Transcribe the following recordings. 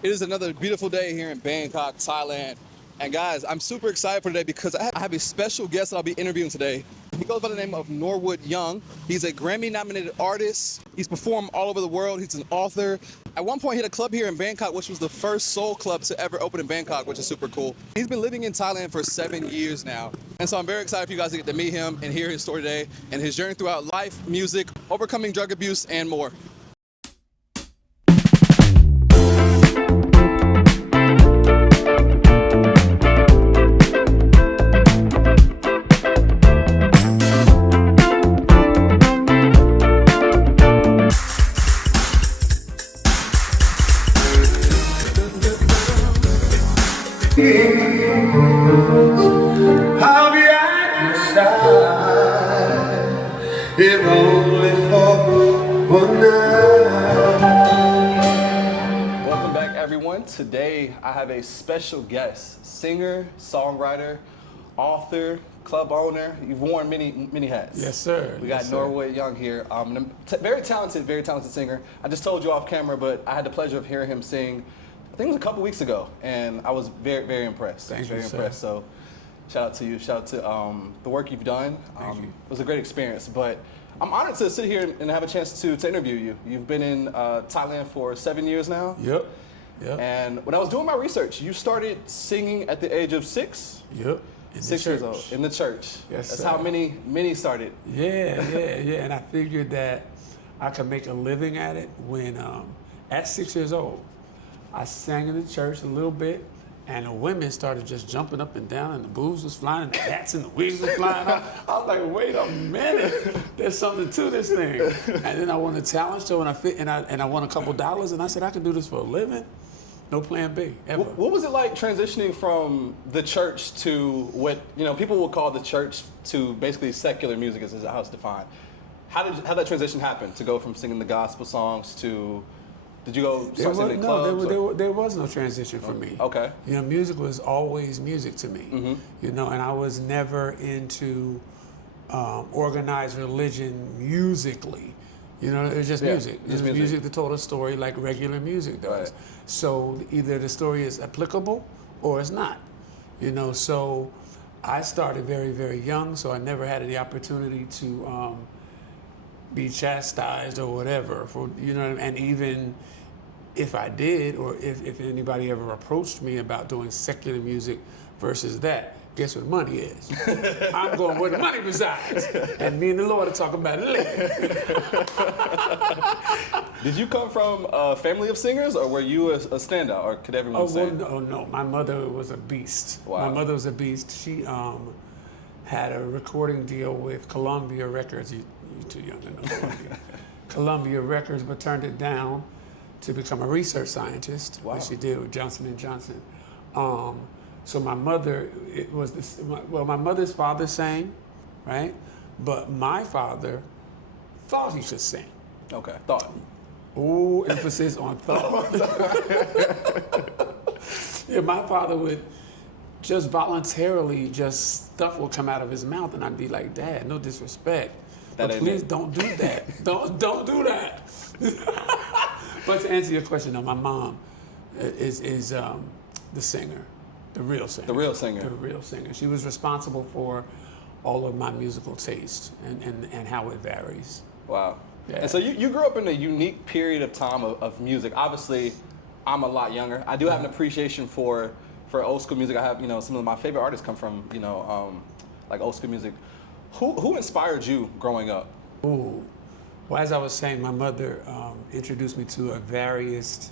It is another beautiful day here in Bangkok, Thailand. And guys, I'm super excited for today because I have a special guest that I'll be interviewing today. He goes by the name of Norwood Young. He's a Grammy-nominated artist. He's performed all over the world. He's an author. At one point, he had a club here in Bangkok, which was the first soul club to ever open in Bangkok, which is super cool. He's been living in Thailand for 7 years now. And so I'm very excited for you guys to get to meet him and hear his story today and his journey throughout life, music, overcoming drug abuse, and more. I'll be at your side, if only for one night. Welcome back, everyone. Today, I have a special guest, singer, songwriter, author, club owner. You've worn many hats. Yes, sir. We got Yes, Norwood Young here. Very talented singer. I just told you off camera, but I had the pleasure of hearing him sing. I think it was a couple weeks ago, and I was very impressed. Thank you, very sir. impressed. So, shout out to you. Shout out to the work you've done. Thank you. It was a great experience. But I'm honored to sit here and have a chance to interview you. You've been in Thailand for 7 years now. Yep. And when I was doing my research, you started singing at the age of 6? Yep. In 6 the years church. old, in the church. Yes, That's sir. how many started. Yeah. And I figured that I could make a living at it when, at 6 years old, I sang in the church a little bit, and the women started just jumping up and down, and the boobs was flying, and the hats and the wigs was flying off. I was like, wait a minute, there's something to this thing. And then I won a talent show, and I won a couple dollars, and I said, I can do this for a living. No plan B, ever. What was it like transitioning from the church to what people will call the church to basically secular music, is how it's defined? How did that transition happen to go from singing the gospel songs to? Did you go start singing in clubs? There was no transition for me. Okay. Music was always music to me. Mm-hmm. And I was never into organized religion musically. It was just music. It was music that told a story like regular music does. Right. So either the story is applicable or it's not. So I started very young, so I never had the opportunity to be chastised or whatever and even if I did, or if anybody ever approached me about doing secular music versus that, guess what money is? I'm going where the money resides, and me and the Lord are talking about it later. Did you come from a family of singers, or were you a standout, or could everyone sing? No, my mother was a beast. Wow. My mother was a beast. She had a recording deal with Columbia Records. You're too young to know Columbia. Columbia Records, but turned it down to become a research scientist, Wow. which she did with Johnson & Johnson. So my mother, my mother's father sang, right? But my father thought he could sing. Okay, thought. Ooh, emphasis on thought. Yeah, my father would just voluntarily, stuff would come out of his mouth, and I'd be like, Dad, no disrespect, but please don't do that. don't do that. But to answer your question, though, my mom is the singer, the real singer. The real singer. The real singer. She was responsible for all of my musical taste and how it varies. Wow. Yeah. And so you grew up in a unique period of time of music. Obviously, I'm a lot younger. I do have an appreciation for old school music. I have, some of my favorite artists come from, like old school music. Who inspired you growing up? Ooh. Well, as I was saying, my mother introduced me to a various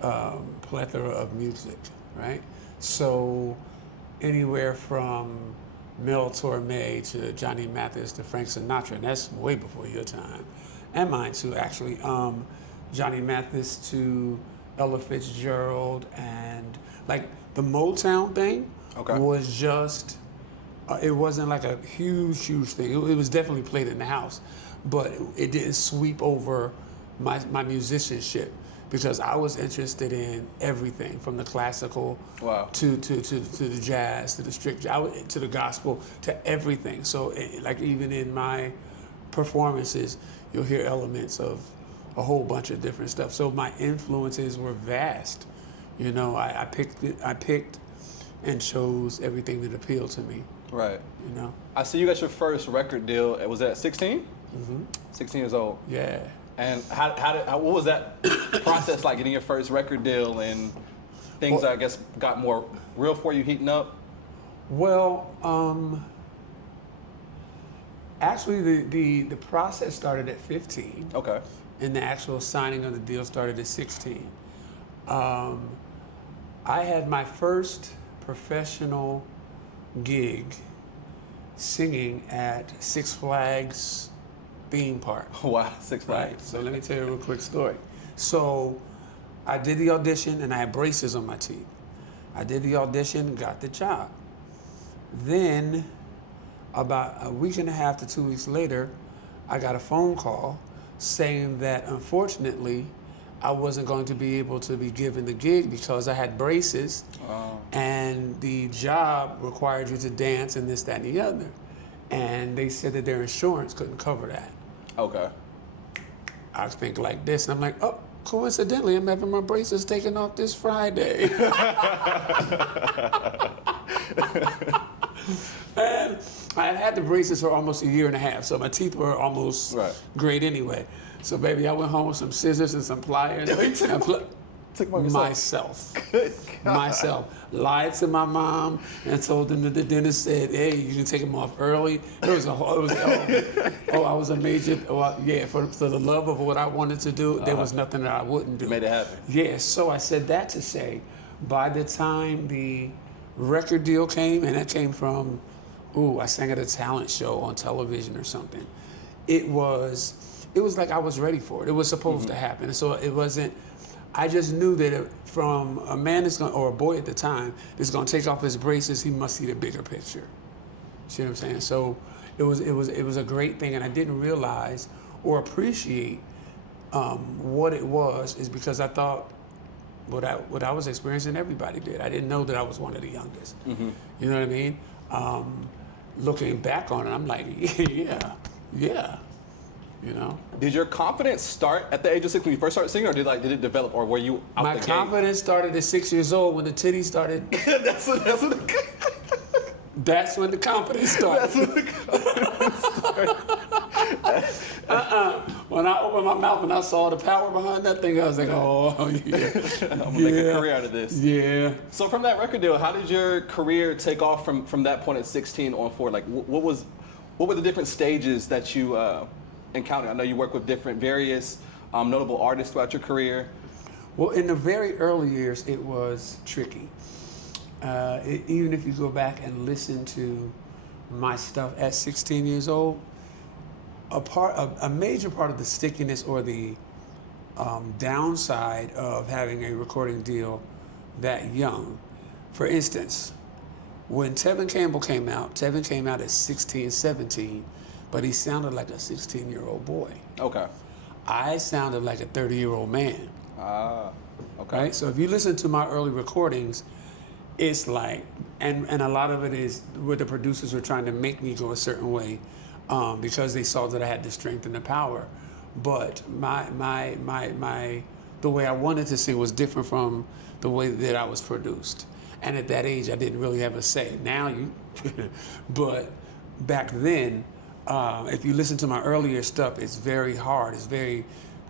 plethora of music, right? So anywhere from Mel Torme to Johnny Mathis to Frank Sinatra, and that's way before your time, and mine too, actually. Johnny Mathis to Ella Fitzgerald, and like the Motown thing was just, it wasn't like a huge thing. It was definitely played in the house, but it didn't sweep over my musicianship because I was interested in everything from the classical to the jazz, to the strict jazz, to the gospel, to everything. So like even in my performances, you'll hear elements of a whole bunch of different stuff. So my influences were vast, You know, I picked and chose everything that appealed to me. Right. You know. I see you got your first record deal. Was that 16? Mm-hmm. 16 years old. Yeah. And what was that process like, getting your first record deal, and things, I guess, got more real for you, heating up? Well, actually, the process started at 15. Okay. And the actual signing of the deal started at 16. I had my first professional gig singing at Six Flags theme park. Wow, Six Flags. Right. So let me tell you a real quick story. So I did the audition and I had braces on my teeth. I did the audition, got the job. Then about a week and a half to 2 weeks later, I got a phone call saying that unfortunately I wasn't going to be able to be given the gig because I had braces, and the job required you to dance and this, that, and the other. And they said that their insurance couldn't cover that. Okay. I think like this, and I'm like, oh, coincidentally, I'm having my braces taken off this Friday. And I had the braces for almost a year and a half, so my teeth were almost great anyway. So baby, I went home with some scissors and some pliers. Took myself. Lied to my mom and told them that the dentist said, "Hey, you can take them off early." I was a major. For the love of what I wanted to do, there was nothing that I wouldn't do. Made it happen. Yeah. So I said that to say, by the time the record deal came, and that came from, I sang at a talent show on television or something. It was like I was ready for it. It was supposed to happen. So it wasn't. I just knew that from a man or a boy at the time that's going to take off his braces, he must see the bigger picture. See what I'm saying? So it was a great thing, and I didn't realize or appreciate what it was, is because I thought what I was experiencing, everybody did. I didn't know that I was one of the youngest. You know what I mean? Looking back on it, I'm like, yeah. You know. Did your confidence start at the age of 6 when you first started singing, or did it develop, or were you out My the gate? confidence started at 6 years old when the titties started. That's when the confidence started. That's when the confidence started. When I opened my mouth and I saw the power behind that thing, I was like, oh yeah. I'm gonna make a career out of this. Yeah. So from that record deal, how did your career take off from that point at 16 on forward? Like, what were the different stages that you encountered? I know you work with various notable artists throughout your career. Well, in the very early years, it was tricky. Even if you go back and listen to my stuff at 16 years old, a major part of the stickiness or the downside of having a recording deal that young, for instance, when Tevin Campbell came out at 16, 17, but he sounded like a 16-year-old boy. Okay. I sounded like a 30-year-old man. Ah, okay. Right? So if you listen to my early recordings, it's like, and a lot of it is where the producers were trying to make me go a certain way because they saw that I had the strength and the power. But the way I wanted to sing was different from the way that I was produced. And at that age, I didn't really have a say. Now but back then, if you listen to my earlier stuff, it's very hard. It's very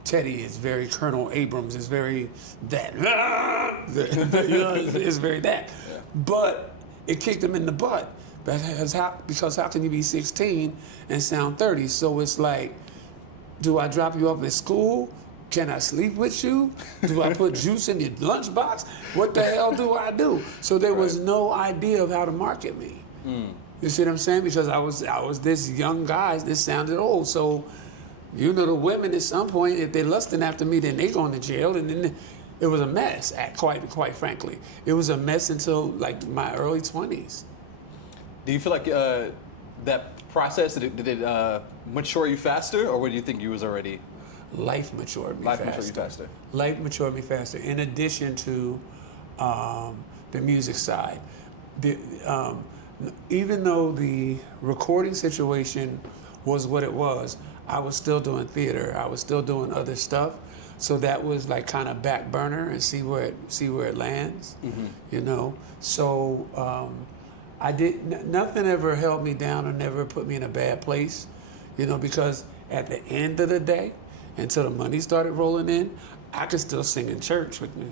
Teddy. It's very Colonel Abrams. It's very that. It's very that. Yeah. But it kicked him in the butt. Because how can you be 16 and sound 30? So it's like, do I drop you off at school? Can I sleep with you? Do I put juice in your lunchbox? What the hell do I do? So there was no idea of how to market me. You see what I'm saying? Because I was this young guy that sounded old. So, the women at some point, if they're lusting after me, then they going to jail. And then it was a mess, quite frankly. It was a mess until like my early 20s. Do you feel like that process, did it mature you faster, or do you think you was already? Life matured me faster. Life matured me faster. In addition to the music side. Even though the recording situation was what it was, I was still doing theater. I was still doing other stuff. So that was like kind of back burner and see where it lands, you know. So nothing ever held me down or never put me in a bad place, you know, because at the end of the day, until the money started rolling in, I could still sing in church with me.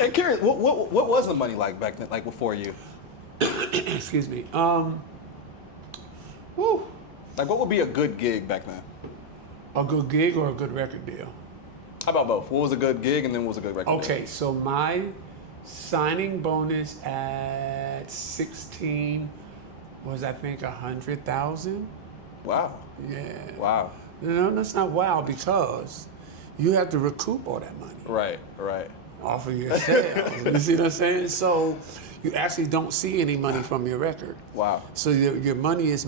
And curious, what was the money like back then, like before you? Excuse me. Like, what would be a good gig back then? A good gig or a good record deal? How about both? What was a good gig and then what was a good record deal? Okay, so my signing bonus at 16 was, I think, 100,000. Wow. Yeah. Wow. No, that's not wow, because you have to recoup all that money Right. off of your sales. You see what I'm saying? So you actually don't see any money from your record. Wow. So your money was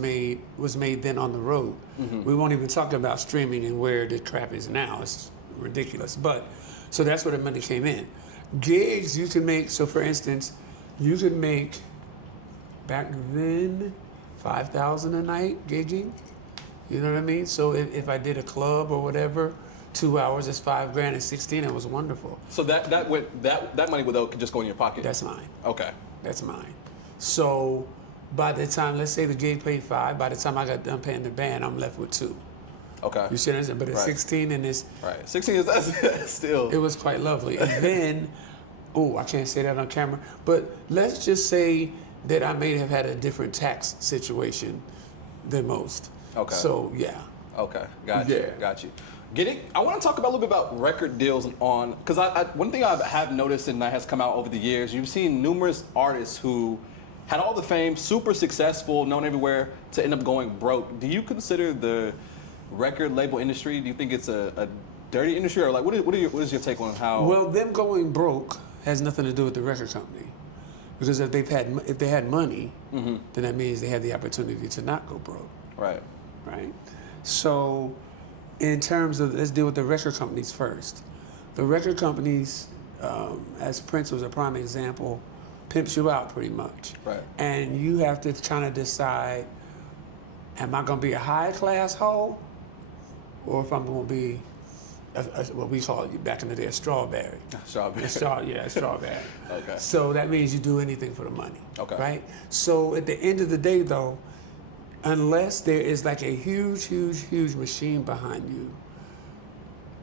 made then on the road. We won't even talk about streaming and where the crap is now. It's ridiculous. But so that's where the money came in. Gigs you can make. So for instance, you could make back then 5,000 a night gigging. You know what I mean? So if I did a club or whatever, 2 hours is $5,000 and 16. It was wonderful. So that money could just go in your pocket. That's mine. Okay. That's mine. So by the time, let's say the gig paid $5,000, by the time I got done paying the band, I'm left with $2,000. Okay. You see what I'm saying? But at Right. 16 and this, Right. 16 is that's still. it was quite lovely. And then, I can't say that on camera, but let's just say that I may have had a different tax situation than most. Okay. So yeah. Okay, got you. Yeah. Got you. I want to talk about a little bit about record deals on, because one thing I have noticed and that has come out over the years, you've seen numerous artists who had all the fame, super successful, known everywhere, to end up going broke. Do you consider the record label industry, do you think it's a dirty industry, or like what is your take on how? Well, them going broke has nothing to do with the record company, because if they had money, then that means they had the opportunity to not go broke. Right. Right? So, in terms of, let's deal with the record companies first. The record companies, as Prince was a prime example, pimps you out pretty much. Right. And you have to kind of decide, am I going to be a high class hoe, or if I'm going to be what we call it back in the day, a strawberry. Strawberry. Strawberry. Okay. So that means you do anything for the money. Okay. Right? So at the end of the day, though, unless there is like a huge machine behind you,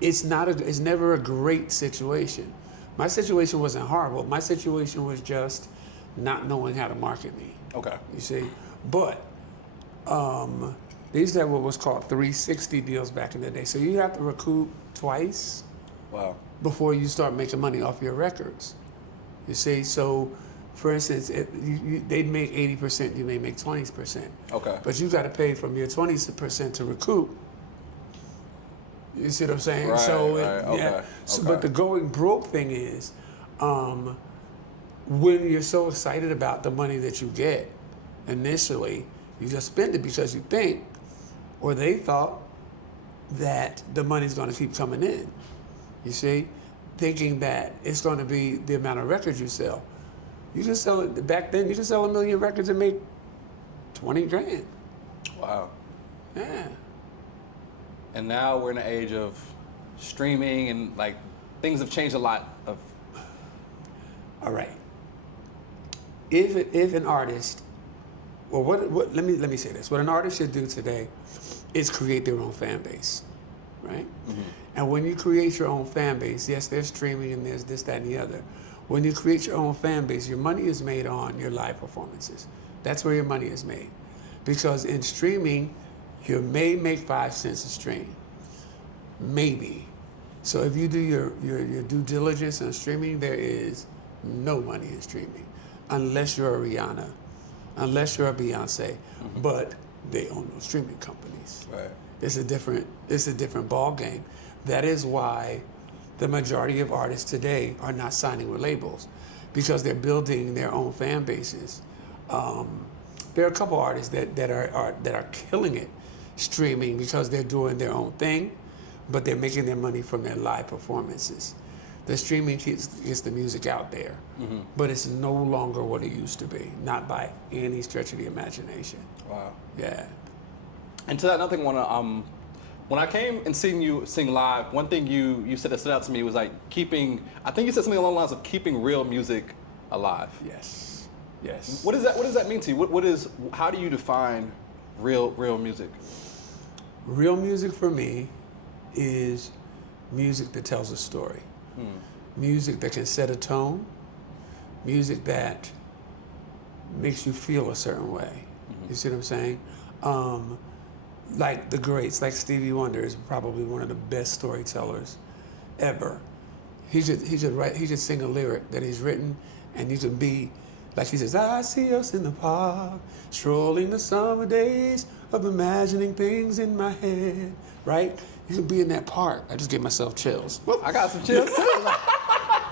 it's never a great situation. My situation wasn't horrible. My situation was just not knowing how to market me. Okay. You see? But they used to have what was called 360 deals back in the day. So you have to recoup twice Wow. before you start making money off your records. You see? So for instance, they'd make 80%, you may make 20%. Okay. But you got to pay from your 20% to recoup. You see what I'm saying? Right, So, right, okay, yeah. So, okay. but the going broke thing is, when you're so excited about the money that you get initially, you just spend it because you think, or they thought, that the money's going to keep coming in. You see? Thinking that it's going to be the amount of records you sell. You can sell it, back then, you can sell 1 million records and make 20 grand. Wow. Yeah. And now we're in an age of streaming and like things have changed a lot. All right. If an artist, well, let me say this. What an artist should do today is create their own fan base, right? Mm-hmm. And when you create your own fan base, yes, there's streaming and there's this, that, and the other. When you create your own fan base, your money is made on your live performances. That's where your money is made. Because in streaming, you may make 5 cents a stream. Maybe. So if you do your due diligence on streaming, there is no money in streaming. Unless you're a Rihanna, unless you're a Beyonce. Mm-hmm. But they own those streaming companies. Right. It's a different ball game. That is why the majority of artists today are not signing with labels, because they're building their own fan bases. There are a couple artists that are killing it streaming because they're doing their own thing, but they're making their money from their live performances. The streaming gets the music out there, mm-hmm. but it's no longer what it used to be, not by any stretch of the imagination. Wow. Yeah. And to that, another thing, when I came and seen you sing live, one thing you said that stood out to me was like keeping. I think you said something along the lines of keeping real music alive. Yes. Yes. What does that mean to you? How do you define real music? Real music for me is music that tells a story. Music that can set a tone. Music that makes you feel a certain way. You see what I'm saying? Like the greats, like Stevie Wonder is probably one of the best storytellers ever. He just sing a lyric that he's written, and you can be like he says, I see us in the park, strolling the summer days of imagining things in my head, right? You can be in that park. I just gave myself chills. I got some chills too.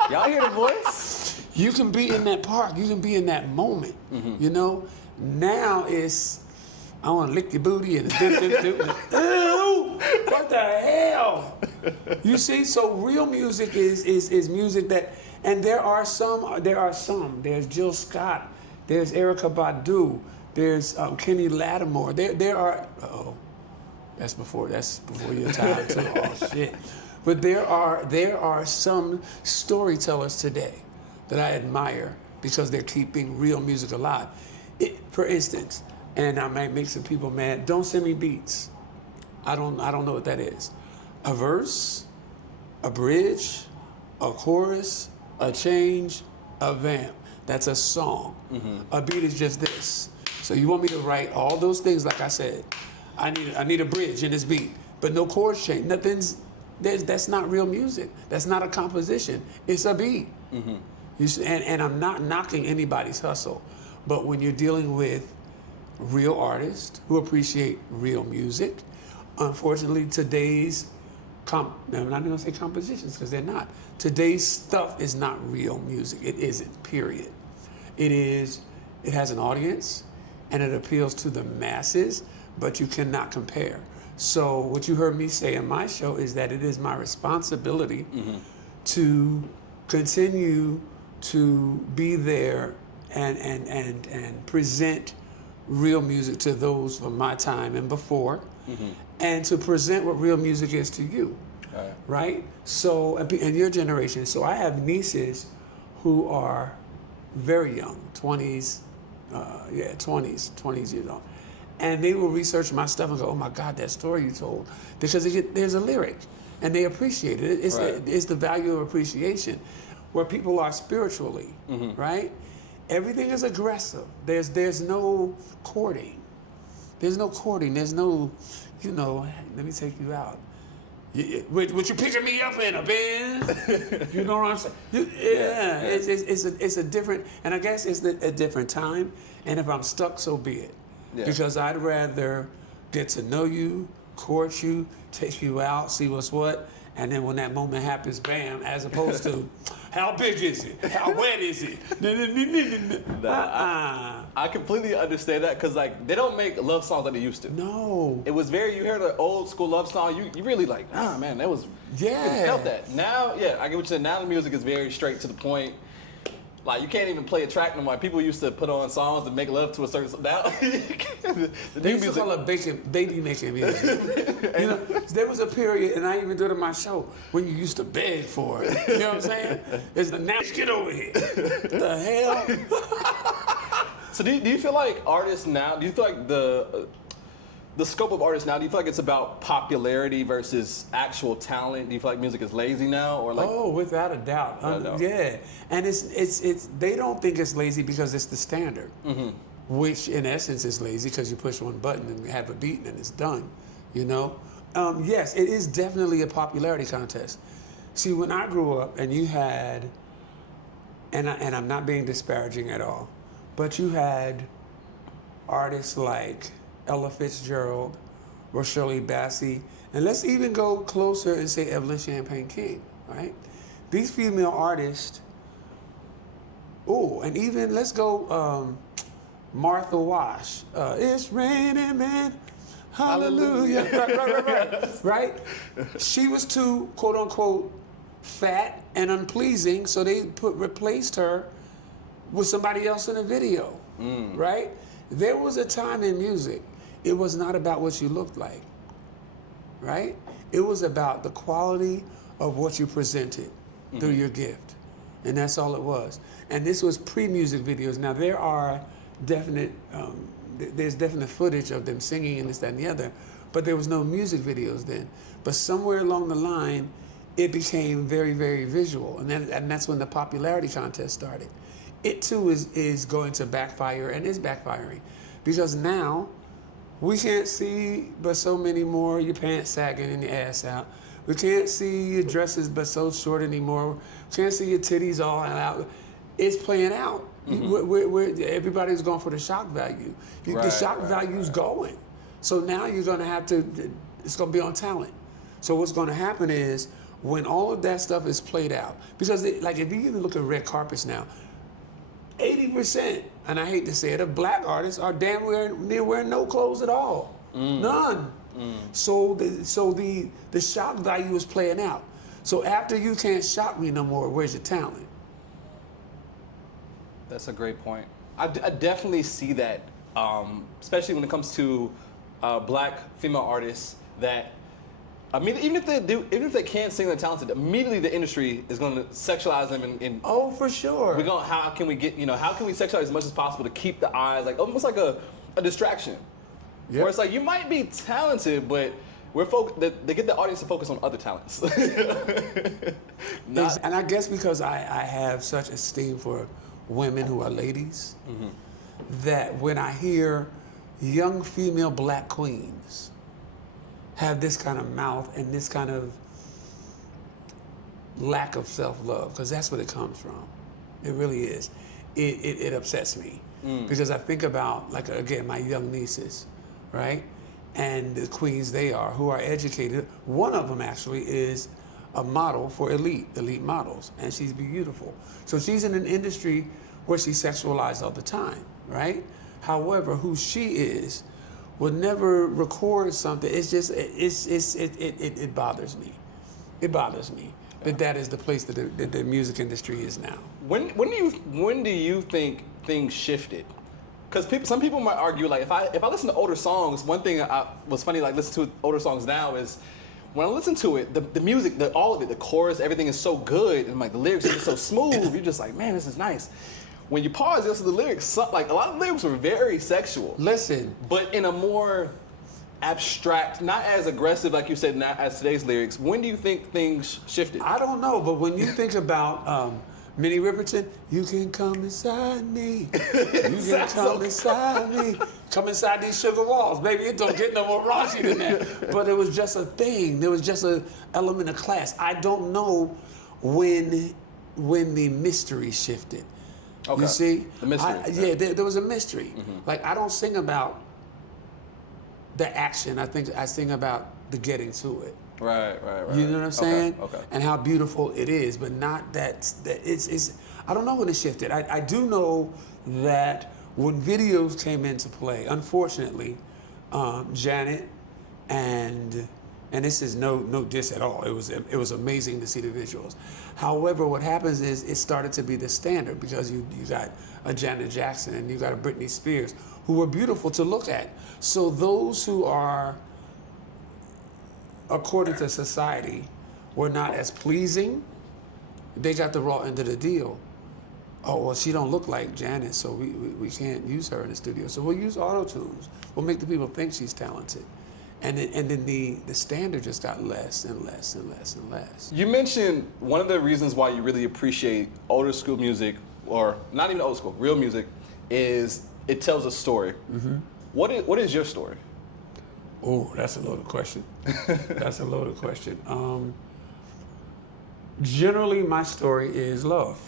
Y'all hear the voice? You can be in that park. You can be in that moment. You know. Now it's I want to lick your booty and ew, what the hell? You see, so real music is music that, and there are some. There's Jill Scott. There's Erykah Badu. There's Kenny Lattimore. There are. That's before your time too. Oh shit. But there are some storytellers today that I admire because they're keeping real music alive. For instance, and I might make some people mad, don't send me beats. I don't know what that is. A verse, a bridge, a chorus, a change, a vamp. That's a song. A beat is just this. So you want me to write all those things, like I said. I need a bridge in this beat, but no chord change. That's not real music. That's not a composition. It's a beat. You see, and I'm not knocking anybody's hustle, but when you're dealing with real artists who appreciate real music, unfortunately today's I'm not even gonna say compositions because they're not. Today's stuff is not real music. It isn't, period. It has an audience and it appeals to the masses, but you cannot compare. So what you heard me say in my show is that it is my responsibility to continue to be there and present real music to those from my time and before, and to present what real music is to you, right? So, in your generation, so I have nieces who are very young, 20s years old. And they will research my stuff and go, oh my God, that story you told. Because there's a lyric and they appreciate it. It's the value of appreciation. Where people are spiritually, right? Everything is aggressive. There's no courting. There's no courting. There's no, let me take you out. What you picking me up in a Benz? You know what I'm saying? It's a different, and I guess it's a different time. And if I'm stuck, so be it. Yeah. Because I'd rather get to know you, court you, take you out, see what's what, and then when that moment happens, bam, as opposed to, how big is it? How wet is it? I completely understand that because like they don't make love songs like they used to. No. It was you heard an old school love song, you really like, man, that was, you really felt that. Now, I get what you're saying, now the music is very straight to the point. Like you can't even play a track no more. People used to put on songs and make love to a certain song. Now, they used to call it baby making music. There was a period, and I even did it in my show, when you used to beg for it. You know what I'm saying? It's the now get over here. What the hell? So do you feel like artists now? Do you feel like the scope of artists now? Do you feel like it's about popularity versus actual talent? Do you feel like music is lazy now, or like? Oh, without a doubt. Yeah, and it's they don't think it's lazy because it's the standard, which in essence is lazy because you push one button and you have a beat and it's done. Yes, it is definitely a popularity contest. See, when I grew up, and you had, and I'm not being disparaging at all, but you had artists like Ella Fitzgerald, Rochelle Bassey, and let's even go closer and say Evelyn Champagne King, right? These female artists, and even let's go Martha Wash. It's raining, man, hallelujah. Right? She was too, quote unquote, fat and unpleasing, so they replaced her with somebody else in a video, right? There was a time in music, it was not about what you looked like, right? It was about the quality of what you presented through your gift. And that's all it was. And this was pre-music videos. Now there are definite, there's definite footage of them singing and this, that, and the other, but there was no music videos then. But somewhere along the line, it became very, very visual. And that's when the popularity contest started. It too is going to backfire and is backfiring. Because now, we can't see but so many more your pants sagging and your ass out. We can't see your dresses but so short anymore. We can't see your titties all out. It's playing out. Everybody's going for the shock value. The shock value's going. So now you're going to have to, it's going to be on talent. So what's going to happen is when all of that stuff is played out, because like if you even look at red carpets now, 80%, and I hate to say it, of black artists are damn near wearing no clothes at all. None. So the shock value is playing out. So after you can't shock me no more, where's your talent? That's a great point. I definitely see that, especially when it comes to black female artists. That I mean, even if they can't sing, they're talented. Immediately, the industry is going to sexualize them. Oh, for sure. How can we sexualize as much as possible to keep the eyes almost like a distraction? Yep. Where it's like you might be talented, but they get the audience to focus on other talents. And I guess because I have such esteem for women who are ladies, that when I hear young female black queens have this kind of mouth and this kind of lack of self-love, because that's what it comes from. It really is. It upsets me because I think about, like, again, my young nieces, right? And the queens they are, who are educated. One of them actually is a model for elite models, and she's beautiful. So she's in an industry where she's sexualized all the time, right? However, who she is would never record something. It's just, it bothers me. It bothers me that is the place that the music industry is now. When do you think things shifted? Because some people might argue, like, if I listen to older songs, one thing was funny, like, listen to older songs now is, when I listen to it, the music, all of it, the chorus, everything is so good, and like the lyrics are just so smooth, you're just like, man, this is nice. When you pause, you listen to the lyrics, like a lot of the lyrics were very sexual. Listen. But in a more abstract, not as aggressive, like you said, not as today's lyrics. When do you think things shifted? I don't know, but when you think about Minnie Riperton, you can come inside me. You can come inside me. Come inside these sugar walls. Baby, it don't get no more raunchy than that. But it was just a thing. There was just an element of class. I don't know when the mystery shifted. Okay. You see? The mystery. There was a mystery. Like, I don't sing about the action. I sing about the getting to it. Right. You know what I'm saying? Okay. And how beautiful it is, but not that it's. I don't know when it shifted. I do know that when videos came into play, unfortunately, Janet and this is no diss at all. It was amazing to see the visuals. However, what happens is it started to be the standard because you got a Janet Jackson and you got a Britney Spears who were beautiful to look at. So those who are, according to society, were not as pleasing, they got the raw end of the deal. Oh, well, she don't look like Janet, so we can't use her in the studio. So we'll use auto-tunes. We'll make the people think she's talented. And then the standard just got less and less and less and less. You mentioned one of the reasons why you really appreciate older school music, or not even old school, real music, is it tells a story. What is your story? Oh, that's a loaded question. That's a loaded question. Generally, my story is love.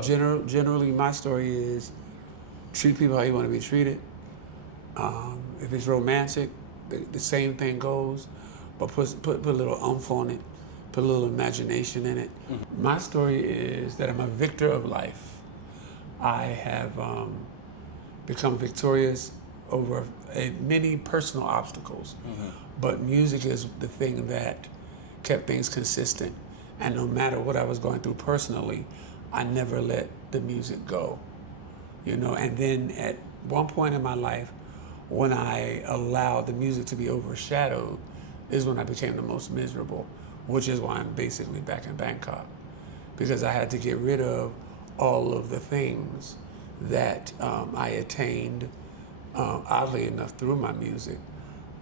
Generally, my story is treat people how you want to be treated. If it's romantic, the same thing goes, but put a little oomph on it, put a little imagination in it. My story is that I'm a victor of life. I have become victorious over many personal obstacles, but music is the thing that kept things consistent. And no matter what I was going through personally, I never let the music go, you know. And then at one point in my life, when I allowed the music to be overshadowed is when I became the most miserable, which is why I'm basically back in Bangkok, because I had to get rid of all of the things that I attained, oddly enough, through my music.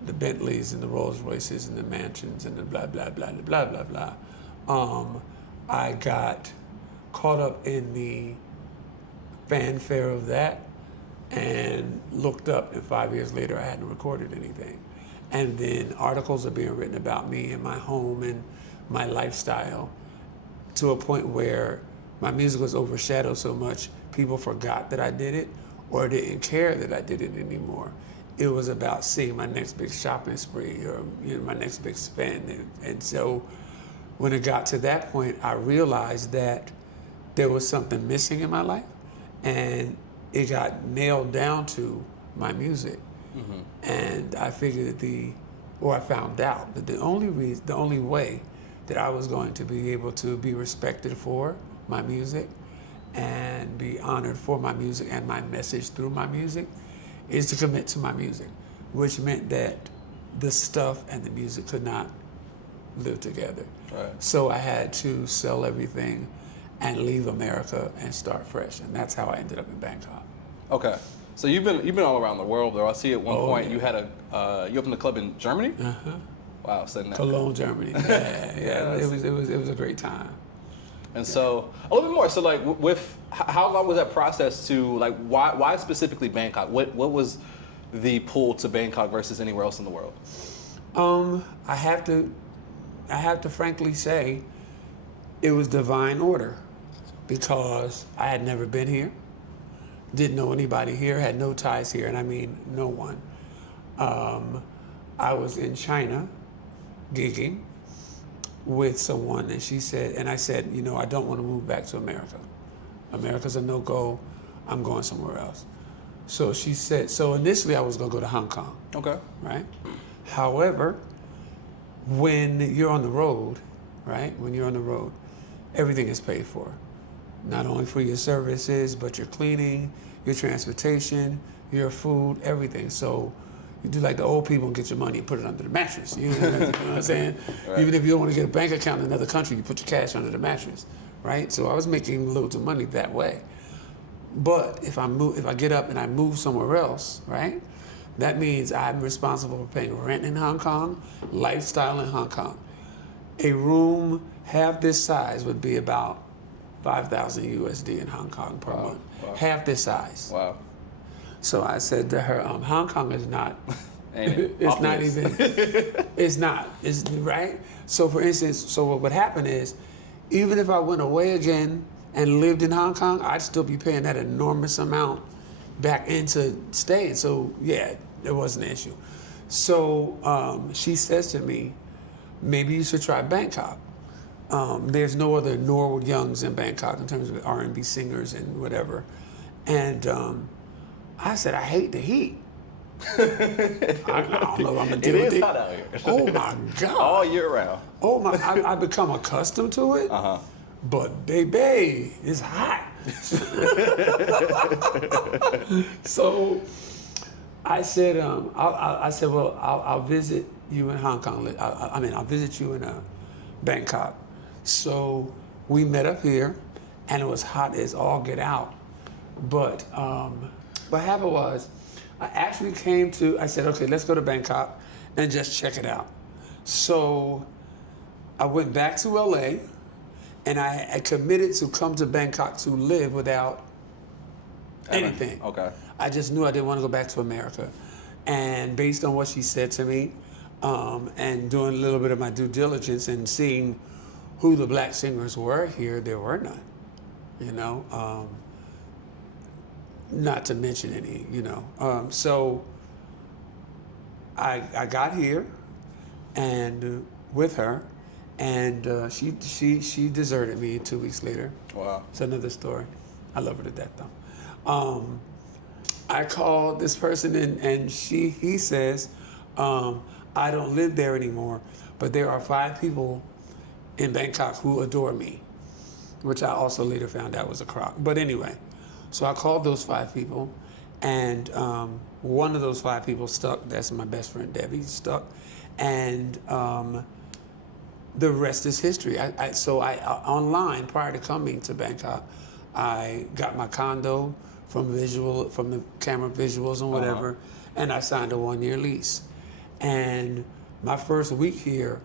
The Bentleys and the Rolls Royces and the mansions and the blah, blah, blah, blah, blah, blah, blah. I got caught up in the fanfare of that and looked up, and 5 years later I hadn't recorded anything. And then articles are being written about me and my home and my lifestyle, to a point where my music was overshadowed so much people forgot that I did it or didn't care that I did it anymore. It was about seeing my next big shopping spree or my next big spend. And so when it got to that point, I realized that there was something missing in my life, and it got nailed down to my music. And I figured I found out that the only way that I was going to be able to be respected for my music and be honored for my music and my message through my music is to commit to my music, which meant that the stuff and the music could not live together. Right. So I had to sell everything and leave America and start fresh, and that's how I ended up in Bangkok. Okay. So you've been all around the world, though. I see at one point yeah. you had you opened a club in Germany. Wow, saying that. Cologne, Germany. Yeah. It was a great time. And so a little bit more. So like, how long was that process to like? Why specifically Bangkok? What was the pull to Bangkok versus anywhere else in the world? I have to frankly say, it was divine order, because I had never been here, didn't know anybody here, had no ties here, and I mean no one. I was in China gigging with someone, and I said, I don't want to move back to America. America's a no-go. I'm going somewhere else. So she said, so initially I was going to go to Hong Kong. Okay. Right? However, when you're on the road, right? When you're on the road, everything is paid for. Not only for your services, but your cleaning, your transportation, your food, everything. So you do like the old people and get your money and put it under the mattress. You know what I'm saying? Right. Even if you don't want to get a bank account in another country, you put your cash under the mattress, right? So I was making loads of money that way. But if I get up and I move somewhere else, right? That means I'm responsible for paying rent in Hong Kong, lifestyle in Hong Kong. A room half this size would be about 5,000 USD in Hong Kong per month. Wow. Half this size. Wow. So I said to her, Hong Kong is not, it's not even, it's right? So for instance, what would happen is, even if I went away again and lived in Hong Kong, I'd still be paying that enormous amount back into staying. So yeah, it wasn't an issue. So she says to me, maybe you should try Bangkok. There's no other Norwood Youngs in Bangkok in terms of R&B singers and whatever. And I said, I hate the heat. I don't know if I'm gonna deal with it. It is hot out here. Oh my God. All year round. Oh my, I've become accustomed to it. But baby, it's hot. So I said, well, I'll visit you in Hong Kong. I'll visit you in Bangkok. So we met up here, and it was hot as all get out. But what happened was, I said, okay, let's go to Bangkok and just check it out. So I went back to LA, and I committed to come to Bangkok to live without anything. Okay. I just knew I didn't want to go back to America. And based on what she said to me, and doing a little bit of my due diligence and seeing who the black singers were here, there were none, not to mention any, so I got here and with her, and she deserted me 2 weeks later. Wow. It's another story. I love her to death though. I called this person and he says, I don't live there anymore, but there are 5 people in Bangkok who adore me, which I also later found out was a crock. But anyway, so I called those 5 people, And one of those 5 people stuck. That's my best friend Debbie, stuck. And the rest is history. So online, prior to coming to Bangkok, I got my condo from the camera visuals and whatever, and I signed a 1-year lease. And my first week here,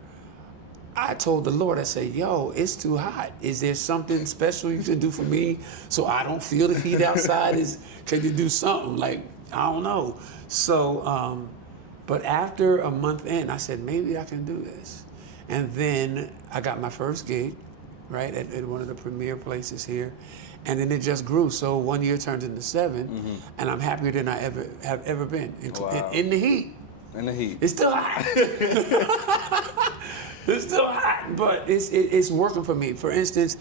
I told the Lord, I said, yo, it's too hot. Is there something special you can do for me so I don't feel the heat outside? Can you do something? Like, I don't know. So, but after a month in, I said, maybe I can do this. And then I got my first gig, right, at one of the premier places here. And then it just grew. So 1 year turned into 7, and I'm happier than I have ever been in the heat. In the heat. It's still hot. It's still hot, but it's working for me. For instance,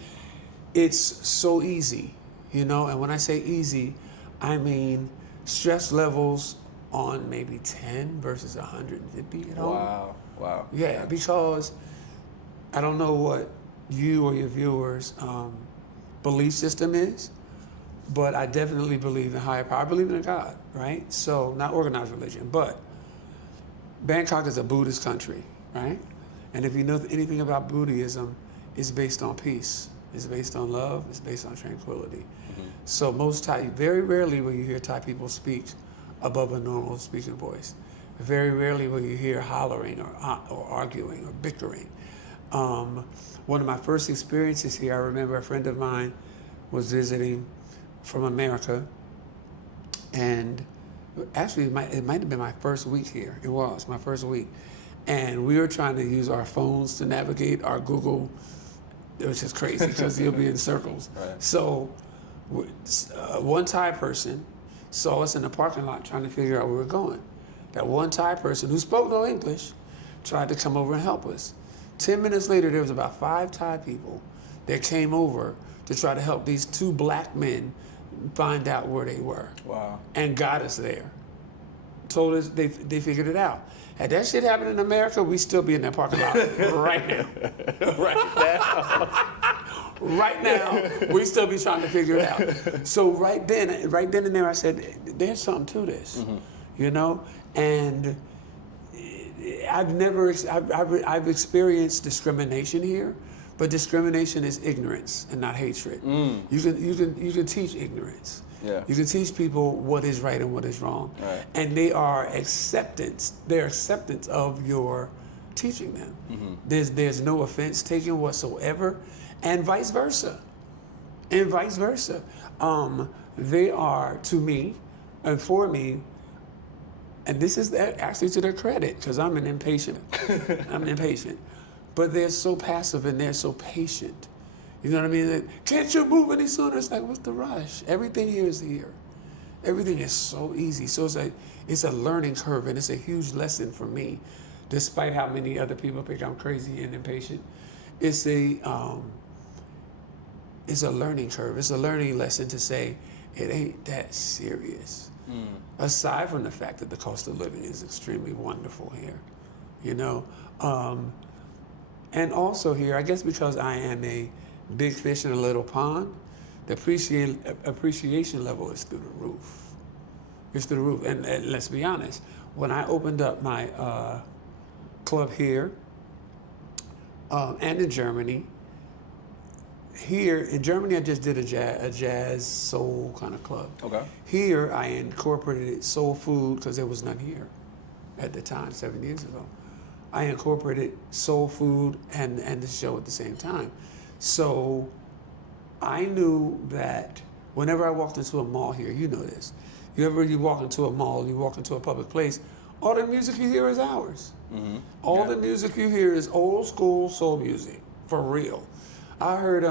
it's so easy, you know. And when I say easy, I mean stress levels on maybe 10 versus 150 at home. Wow. Yeah, because I don't know what you or your viewers' belief system is, but I definitely believe in higher power. I believe in God, right? So not organized religion, but Bangkok is a Buddhist country, right? And if you know anything about Buddhism, it's based on peace. It's based on love. It's based on tranquility. So most Thai, very rarely will you hear Thai people speak above a normal speaking voice. Very rarely will you hear hollering or arguing or bickering. One of my first experiences here, I remember a friend of mine was visiting from America, and actually it might have been my first week here. It was my first week. And we were trying to use our phones to navigate our Google. It was just crazy because you'll be in circles. Right. So one Thai person saw us in the parking lot trying to figure out where we were going. That one Thai person who spoke no English tried to come over and help us. 10 minutes later, there was about 5 Thai people that came over to try to help these 2 black men find out where they were. Wow. And got us there. Told us they figured it out. Had that shit happened in America, we'd still be in that parking lot right now. Right now, we still be trying to figure it out. So right then and there, I said, there's something to this, you know? And I've experienced discrimination here, but discrimination is ignorance and not hatred. You can teach ignorance. Yeah. You can teach people what is right and what is wrong. Right. And they're acceptance of your teaching them. There's no offense taken whatsoever, and vice versa. They are, to me, and for me, and this is actually to their credit, because I'm impatient, but they're so passive and they're so patient. You know what I mean? Like, can't you move any sooner? It's like, what's the rush? Everything here is here. Everything is so easy. So it's a learning curve, and it's a huge lesson for me, despite how many other people think I'm crazy and impatient. It's a learning curve. It's a learning lesson to say it ain't that serious. Aside from the fact that the cost of living is extremely wonderful here, you know. And also here, I guess because I am a big fish in a little pond, the appreciation level is through the roof. It's through the roof. And let's be honest, when I opened up my club here and in Germany, here in Germany, I just did a jazz soul kind of club. Okay. Here, I incorporated soul food because there was none here at the time, 7 years ago. I incorporated soul food and the show at the same time. So I knew that whenever I walked into a mall here, you know this, you walk into a mall, you walk into a public place, all the music you hear is ours. All the music you hear is old school soul music, for real. I heard,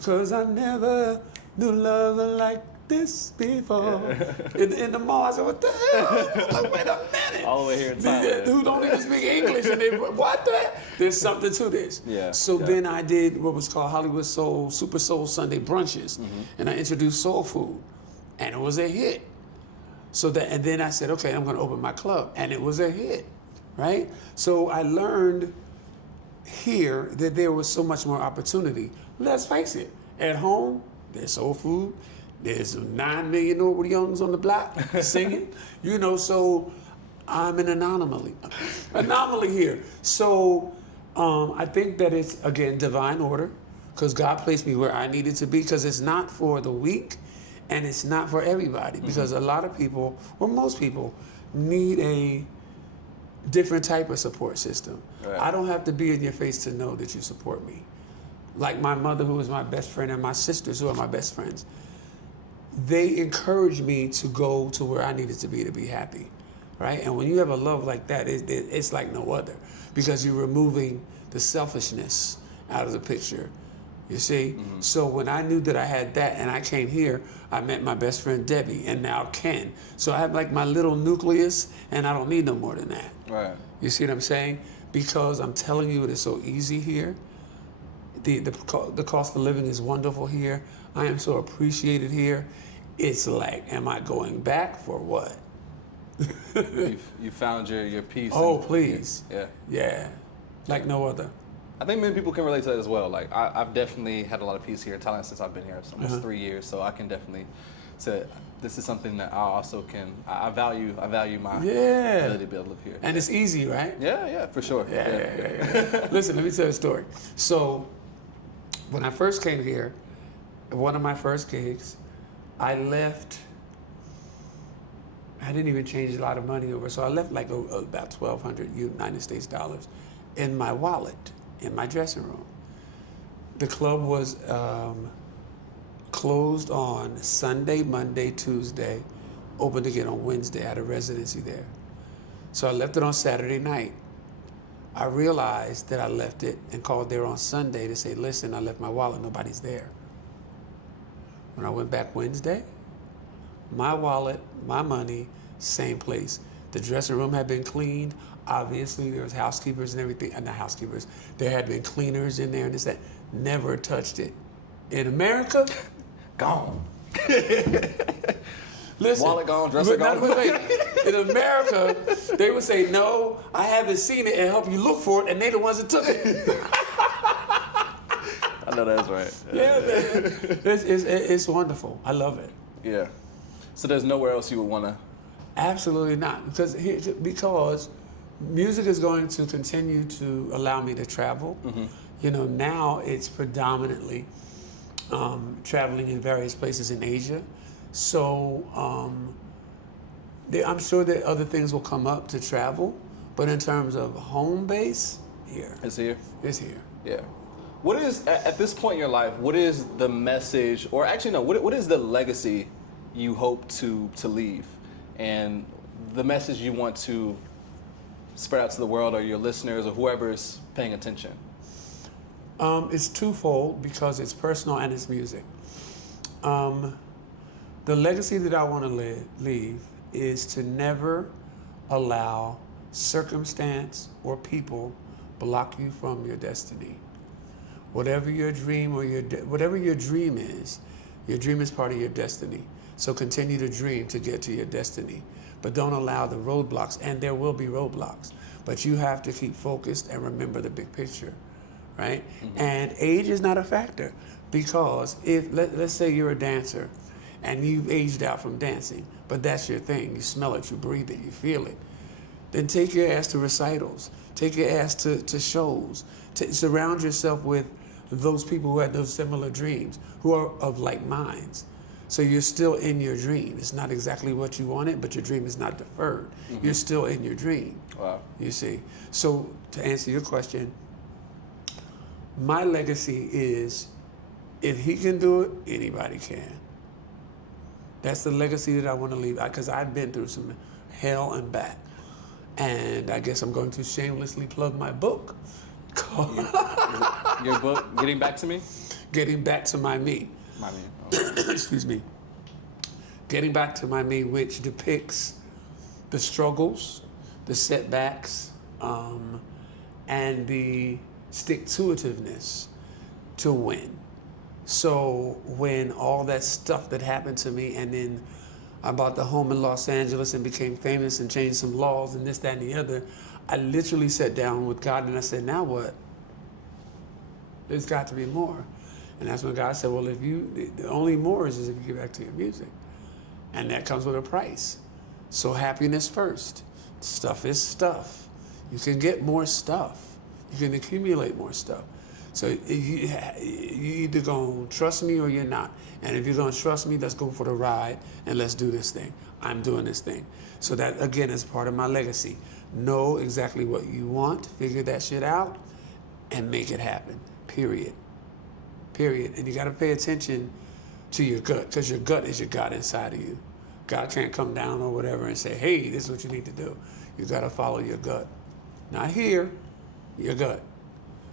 'cause I never knew love like this before. In the mall, I said, what the hell? Like, wait a minute. All the way here in Thailand. Who don't even speak English, and they, what the? There's something to this. So then I did what was called Hollywood Soul, Super Soul Sunday brunches, and I introduced soul food, and it was a hit. And then I said, okay, I'm gonna open my club, and it was a hit, right? So I learned here that there was so much more opportunity. Let's face it, at home, there's soul food, There's 9 million Norwood Youngs on the block singing, you know, so I'm an anomaly here. So I think that it's, again, divine order, because God placed me where I needed to be, because it's not for the weak and it's not for everybody, because a lot of people, or most people, need a different type of support system. Right. I don't have to be in your face to know that you support me. Like my mother, who is my best friend, and my sisters, who are my best friends, they encouraged me to go to where I needed to be happy, right? And when you have a love like that, it's like no other, because you're removing the selfishness out of the picture, you see? So when I knew that I had that and I came here, I met my best friend Debbie, and now Ken. So I have like my little nucleus, and I don't need no more than that. Right. You see what I'm saying? Because I'm telling you, it is so easy here. The cost of living is wonderful here. I am so appreciated here. It's like, am I going back for what? You found your peace. Oh, please. Yeah. Yeah, like no other. I think many people can relate to that as well. Like I've definitely had a lot of peace here in Thailand since I've been here. It's almost 3 years, so I can definitely say this is something that I also can. I value my ability to be able to live here. And it's easy, right? Yeah, for sure. Yeah. Listen, let me tell you a story. So when I first came here, one of my first gigs, I left. I didn't even change a lot of money over, so I left like about 1,200 United States dollars in my wallet, in my dressing room. The club was closed on Sunday, Monday, Tuesday, opened again on Wednesday. I had a residency there. So I left it on Saturday night. I realized that I left it and called there on Sunday to say, listen, I left my wallet, nobody's there. When I went back Wednesday, my wallet, my money, same place. The dressing room had been cleaned. Obviously, there was housekeepers and everything. Not housekeepers. There had been cleaners in there and this, that. Never touched it. In America, Gone. listen. Wallet gone, dresser gone. Wait. In America, they would say, no, I haven't seen it, and help you look for it, and they the ones that took it. I know that's right. Yeah, man. It's wonderful. I love it. Yeah. So there's nowhere else you would want to. Absolutely not, because music is going to continue to allow me to travel. You know, now it's predominantly traveling in various places in Asia. So I'm sure that other things will come up to travel, but in terms of home base, here. It's here. It's here. Yeah. What is at this point in your life? What is the message, or actually no? What is the legacy you hope to leave, and the message you want to spread out to the world, or your listeners, or whoever is paying attention? It's twofold, because it's personal and it's music. The legacy that I want to leave is to never allow circumstance or people block you from your destiny. Whatever your dream or whatever your dream is part of your destiny. So continue to dream to get to your destiny, but don't allow the roadblocks, and there will be roadblocks, but you have to keep focused and remember the big picture, right? And age is not a factor, because if, let's say you're a dancer and you've aged out from dancing, but that's your thing, you smell it, you breathe it, you feel it, then take your ass to recitals, take your ass to shows, surround yourself with those people who had those similar dreams, who are of like minds. So you're still in your dream. It's not exactly what you wanted, but your dream is not deferred. You're still in your dream. Wow. You see. So to answer your question, my legacy is, if he can do it, anybody can. That's the legacy that I want to leave, because I've been through some hell and back. And I guess I'm going to shamelessly plug my book. Your book, Getting Back to Me? Getting Back to My Me. My me. Excuse me. Getting Back to My Me, which depicts the struggles, the setbacks, and the stick-to-itiveness to win. So when all that stuff that happened to me, and then I bought the home in Los Angeles and became famous and changed some laws and this, that, and the other, I literally sat down with God and I said, now what? There's got to be more. And that's when God said, well, the only more is if you get back to your music. And that comes with a price. So happiness first. Stuff is stuff. You can get more stuff. You can accumulate more stuff. So you either going to trust me or you're not. And if you're going to trust me, let's go for the ride and let's do this thing. I'm doing this thing. So that, again, is part of my legacy. Know exactly what you want, figure that shit out, and make it happen, period. And you got to pay attention to your gut, because your gut is your God inside of you. God can't come down or whatever and say, hey, this is what you need to do. You got to follow your gut. Not here, your gut.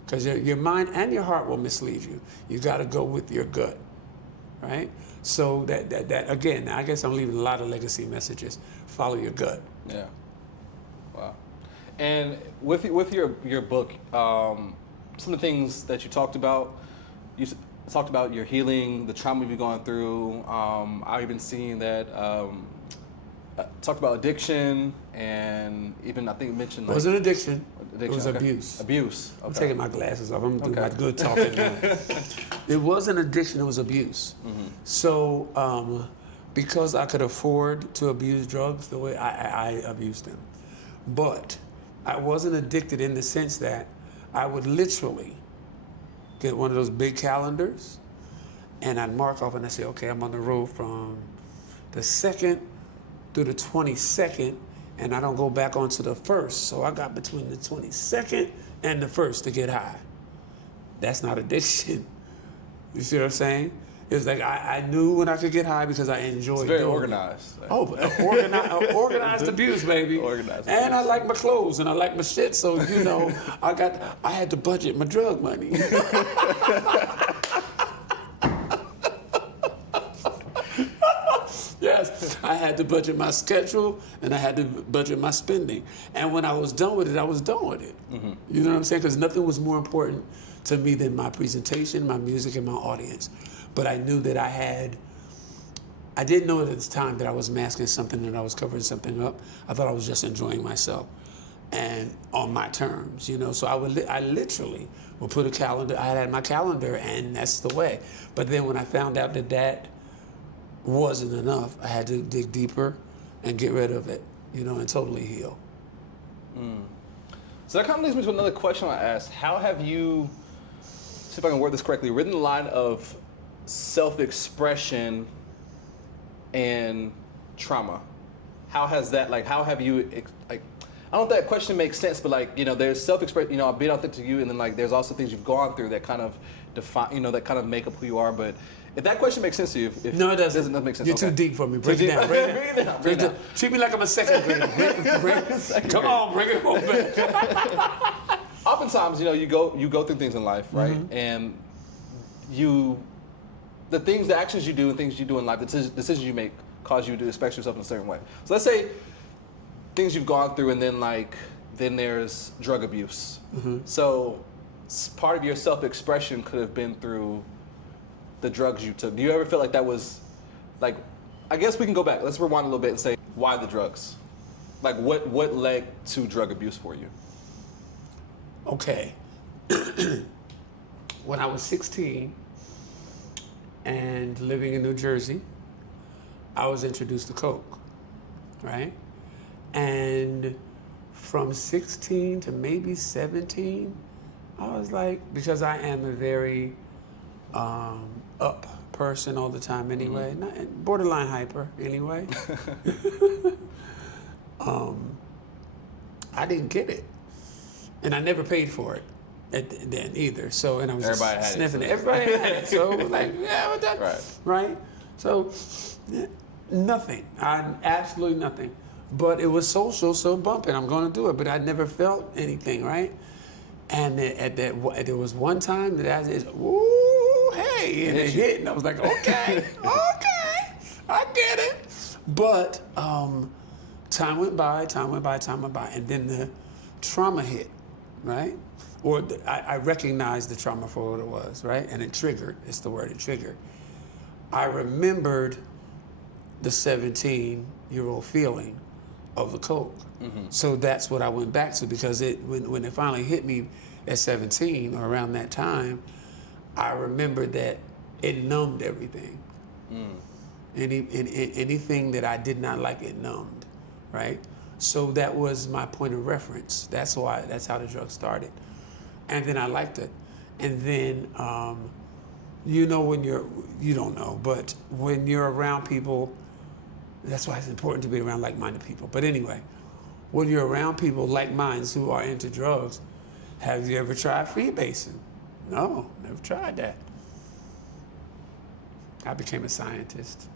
Because your mind and your heart will mislead you. You got to go with your gut, right? So that again, I guess I'm leaving a lot of legacy messages. Follow your gut. Yeah. Wow. And with your book, some of the things that you talked about your healing, the trauma you've gone through. I've even seen that talked about addiction, and even I think you mentioned It wasn't addiction. It was okay. Abuse. Abuse. Okay. I'm taking my glasses off. I'm doing my good talking now. It wasn't addiction. It was abuse. Mm-hmm. So because I could afford to abuse drugs the way I abused them, but I wasn't addicted in the sense that I would literally get one of those big calendars, and I'd mark off and I'd say, okay, I'm on the road from the 2nd through the 22nd, and I don't go back onto the 1st. So I got between the 22nd and the 1st to get high. That's not addiction. You see what I'm saying? It's like I knew when I could get high because I enjoyed doing it. It's very organized. Oh, organized abuse, baby. Organized and abuse. I like my clothes and I like my shit, so I had to budget my drug money. Yes, I had to budget my schedule and I had to budget my spending. And when I was done with it, I was done with it. Mm-hmm. You know what I'm saying? Because nothing was more important to me than my presentation, my music, and my audience. But I knew that I didn't know at the time that I was masking something, that I was covering something up. I thought I was just enjoying myself and on my terms, So I literally would put a calendar. I had my calendar, and that's the way. But then when I found out that wasn't enough, I had to dig deeper and get rid of it, and totally heal. So that kind of leads me to another question I asked. How have you, see if I can word this correctly, written the line of self-expression and trauma? How has that, how have you, I don't know if that question makes sense, but there's self-expression, I'll be authentic to you, and then there's also things you've gone through that kind of define, that kind of make up who you are. But if that question makes sense to you, no, it doesn't. Doesn't make sense. You're too deep for me. Break it down. Bring it down. Treat me like I'm a second grader. Come on, bring it home back. Oftentimes, you go through things in life, right? Mm-hmm. And the actions you do and things you do in life, the decisions you make cause you to express yourself in a certain way. So let's say things you've gone through, and then there's drug abuse. Mm-hmm. So part of your self-expression could have been through the drugs you took. Do you ever feel like that was, I guess we can go back. Let's rewind a little bit and say, why the drugs? What led to drug abuse for you? Okay. When I was 16 and living in New Jersey, I was introduced to coke, right? And from 16 to maybe 17, I was because I am a very up person all the time anyway, mm-hmm. Not borderline hyper anyway. I didn't get it, and I never paid for it then either. So, and I was everybody just had sniffing it. it. Everybody had it. So it was what that? Right. So nothing. Absolutely nothing. But it was social, so bumping. I'm going to do it, but I never felt anything, right? And there was one time that I just, woo, hey, and it hit, and I was like, okay, I get it. But time went by, and then the trauma hit, right? Or I recognized the trauma for what it was, right? And it triggered, it's the word, it triggered. I remembered the 17-year-old feeling of the coke. Mm-hmm. So that's what I went back to, because when it finally hit me at 17 or around that time, I remember that it numbed everything. Anything that I did not like, it numbed, right? So that was my point of reference. That's how the drug started. And then I liked it. And then, you don't know, but when you're around people, that's why it's important to be around like-minded people. But anyway, when you're around people like mine who are into drugs, have you ever tried freebasing? No, never tried that. I became a scientist.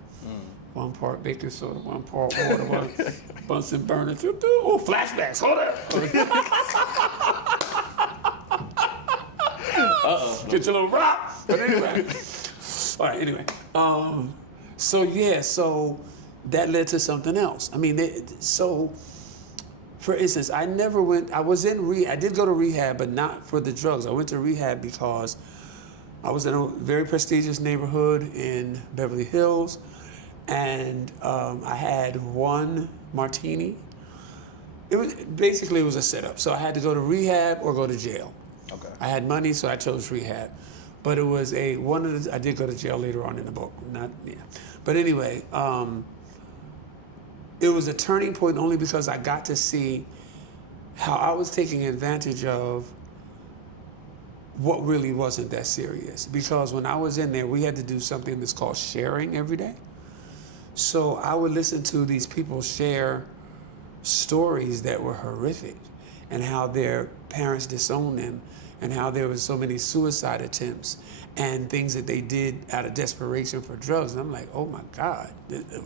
1 part baking soda, 1 part water, 1 Bunsen burner. Oh, flashbacks, hold up. Get your little rock. But anyway, all right, anyway. So that led to something else. I mean, so for instance, I did go to rehab, but not for the drugs. I went to rehab because I was in a very prestigious neighborhood in Beverly Hills, and I had 1 martini. It was a setup. So I had to go to rehab or go to jail. Okay. I had money, so I chose rehab. But it was I did go to jail later on in the book. But anyway, it was a turning point only because I got to see how I was taking advantage of what really wasn't that serious. Because when I was in there, we had to do something that's called sharing every day. So I would listen to these people share stories that were horrific, and how their parents disowned them, and how there was so many suicide attempts and things that they did out of desperation for drugs. And I'm like, oh my God,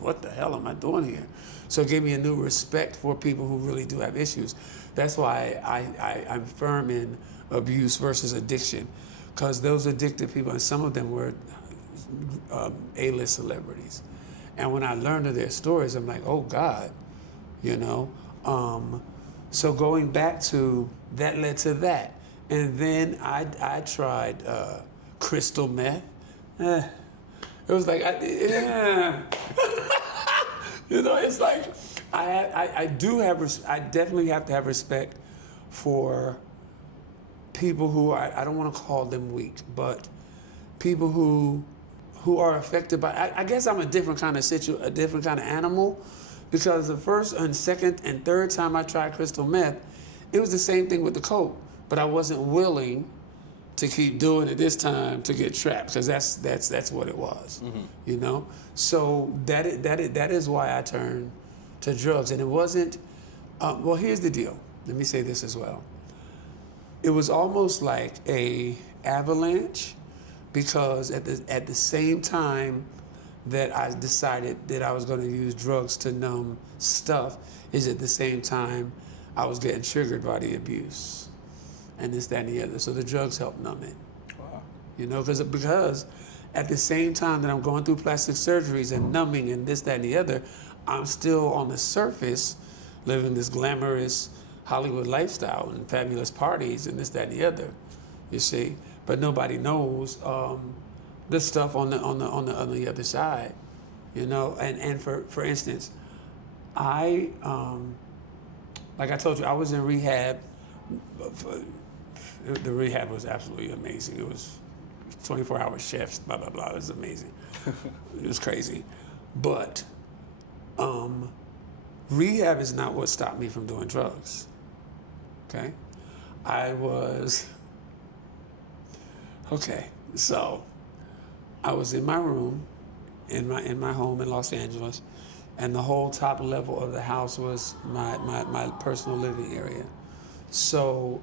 what the hell am I doing here? So it gave me a new respect for people who really do have issues. That's why I'm firm in abuse versus addiction, because those addicted people, and some of them were A-list celebrities. And when I learned of their stories, I'm like, oh God, So going back to that led to that. And then I tried crystal meth. It was like, it's like, I definitely have to have respect for people who I don't want to call them weak, but people who are affected by, I guess I'm a different kind of animal, because the first and second and third time I tried crystal meth, it was the same thing with the coke, but I wasn't willing to keep doing it this time to get trapped, because that's what it was, So that is why I turned to drugs, and it wasn't. Well, here's the deal. Let me say this as well. It was almost like a avalanche, because at the same time that I decided that I was going to use drugs to numb stuff, is at the same time I was getting triggered by the abuse and this, that, and the other. So the drugs helped numb it. Wow. Because at the same time that I'm going through plastic surgeries and numbing and this, that, and the other, I'm still on the surface living this glamorous Hollywood lifestyle and fabulous parties and this, that, and the other, you see. But nobody knows the stuff on the other side, And for instance, I like I told you, I was in rehab. The rehab was absolutely amazing. It was 24-hour shifts, blah blah blah. It was amazing. It was crazy, but rehab is not what stopped me from doing drugs. Okay, so I was in my room, in my home in Los Angeles, and the whole top level of the house was my personal living area. So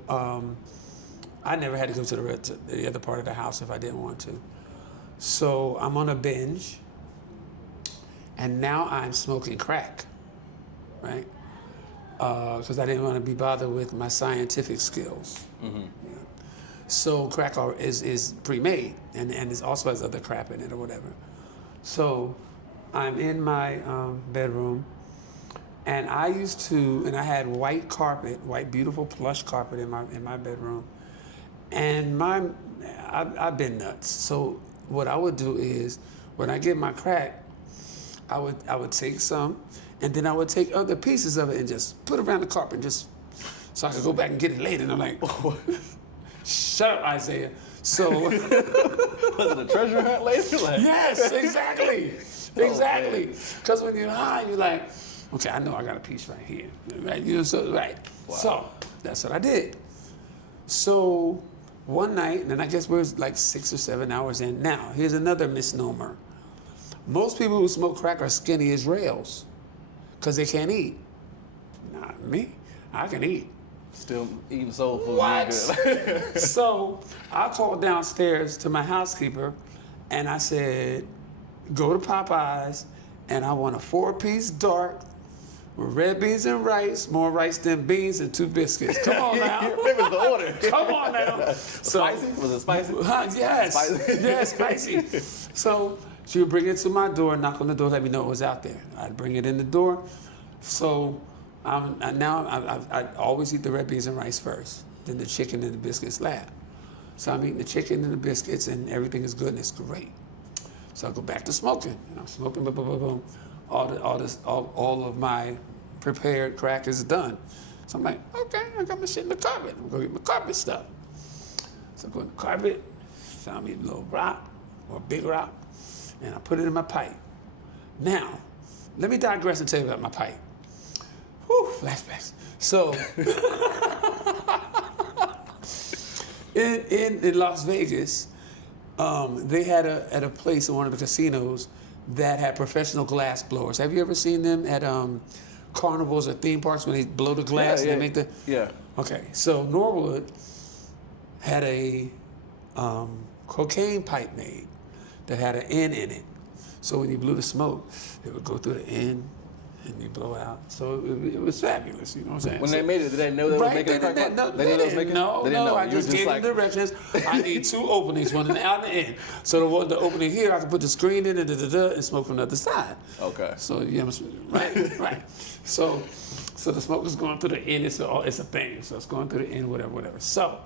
I never had to go to the other part of the house if I didn't want to. So I'm on a binge, and now I'm smoking crack, right? Because I didn't want to be bothered with my scientific skills. Mm-hmm. Yeah. So crack is pre-made, and it also has other crap in it or whatever. So I'm in my bedroom, and I had white beautiful plush carpet in my bedroom, and I've been nuts. So what I would do is, when I get my crack, I would take some, and then I would take other pieces of it and just put it around the carpet, so I could go back and get it later. And I'm like, shut up, Isaiah. So Was it a treasure hunt later? Like, yes, exactly, exactly. man. Because when you're high, you're like, okay, I know I got a piece right here, right? You know, so right. Wow. So that's what I did. So one night, and I guess we're like 6 or 7 hours in. Now, here's another misnomer. Most people who smoke crack are skinny as rails because they can't eat. Not me. I can eat. Still eating soul food. What? Good. So I called downstairs to my housekeeper and I said, go to Popeyes and I want a 4-piece dark with red beans and rice, more rice than beans, and 2 biscuits. Come on now. You remember the order. Come on now. Spicy? Was it spicy? Yes. Spicy? Yeah, spicy. So she would bring it to my door, knock on the door, let me know it was out there. I'd bring it in the door. So I always eat the red beans and rice first, then the chicken and the biscuits last. So I'm eating the chicken and the biscuits, and everything is good and it's great. So I go back to smoking, and I'm smoking, boom, boom, boom, boom. All of my prepared crack is done. So I'm like, okay, I got my shit in the carpet. I'm gonna get my carpet stuff. So I go in the carpet, found me a little rock or a big rock, and I put it in my pipe. Now, let me digress and tell you about my pipe. Whew, flashbacks. So, in Las Vegas, they had at a place in one of the casinos that had professional glass blowers. Have you ever seen them at carnivals or theme parks when they blow the glass and they make the... Yeah. Okay, so Norwood had a cocaine pipe made that had an N in it. So when you blew the smoke, it would go through the N and you blow out. So it was fabulous, you know what I'm saying? When they made it, did they know they were making a crack pipe? No, They knew they was making it? no, They didn't know. I You just were gave like, them directions. I need 2 openings, one in the out and the in. So the opening here, I can put the screen in and smoke from the other side. Okay. So right. So the smoke is going through the end. It's a thing. So it's going through the end, whatever. So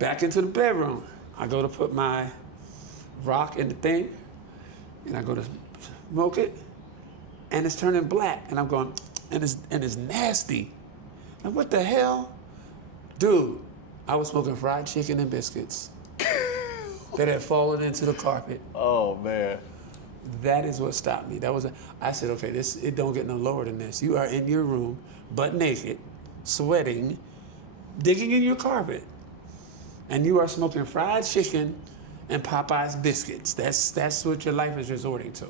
back into the bedroom, I go to put my rock in the thing, and I go to smoke it, and it's turning black, and I'm going, and it's nasty. And what the hell, dude? I was smoking fried chicken and biscuits that had fallen into the carpet. Oh man. That is what stopped me. I said, okay, it don't get no lower than this. You are in your room, butt naked, sweating, digging in your carpet, and you are smoking fried chicken and Popeye's biscuits. That's what your life is resorting to.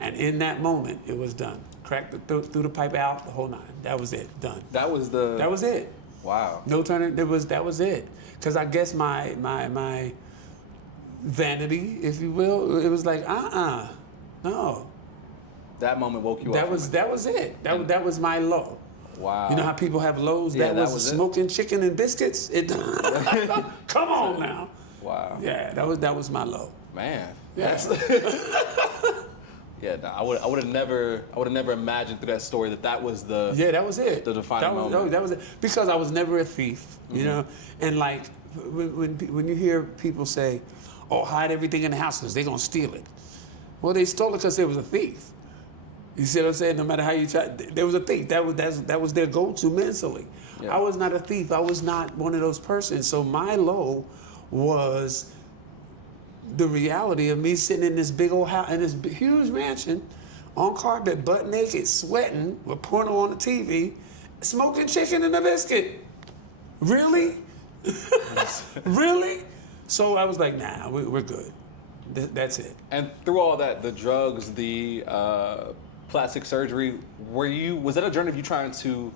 And in that moment, it was done. Cracked through the pipe out, the whole 9. That was it. Done. That was it. Wow. No turning. That was it. Because I guess my vanity, if you will, it was like, no. That moment woke you up. That was it. That was my low. Wow. You know how people have lows? Yeah, that was smoking chicken and biscuits. Come on now. Wow. Yeah, that was my low. Man. Yeah. Yeah, no, I would have never imagined through that story that was the that was it. The defining moment. That was it. Because I was never a thief, you know. And like when you hear people say, "Oh, hide everything in the house because they're gonna steal it," well, they stole it because there was a thief. You see what I'm saying? No matter how you try, there was a thief. That was their go-to mentally. Yeah. I was not a thief. I was not one of those persons. So my low was the reality of me sitting in this big old house, in this huge mansion, on carpet, butt naked, sweating, with porno on the TV, smoking chicken and a biscuit. Really? Really? So I was like, nah, we're good. That's it. And through all that, the drugs, the plastic surgery, was that a journey of you trying to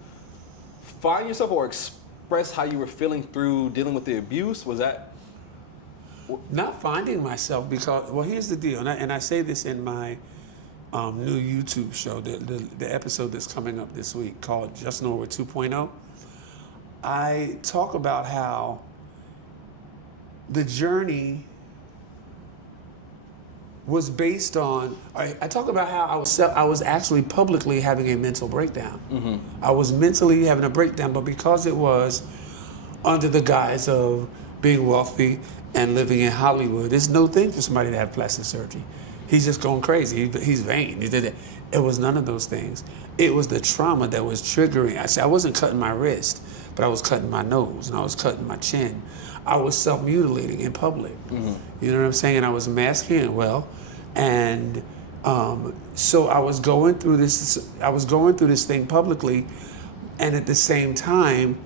find yourself or express how you were feeling through dealing with the abuse? Was that? Not finding myself because, well, here's the deal, and I say this in my new YouTube show, the episode that's coming up this week called Just Norwood 2.0. I talk about how the journey was based on, I talk about how I was actually publicly having a mental breakdown. Mm-hmm. I was mentally having a breakdown, but because it was under the guise of being wealthy and living in Hollywood, it's no thing for somebody to have plastic surgery. He's just going crazy. He's vain. It was none of those things. It was the trauma that was triggering. I wasn't cutting my wrist, but I was cutting my nose and I was cutting my chin. I was self-mutilating in public. You know what I'm saying? And I was masking it well. And so I was going through this thing publicly. And at the same time,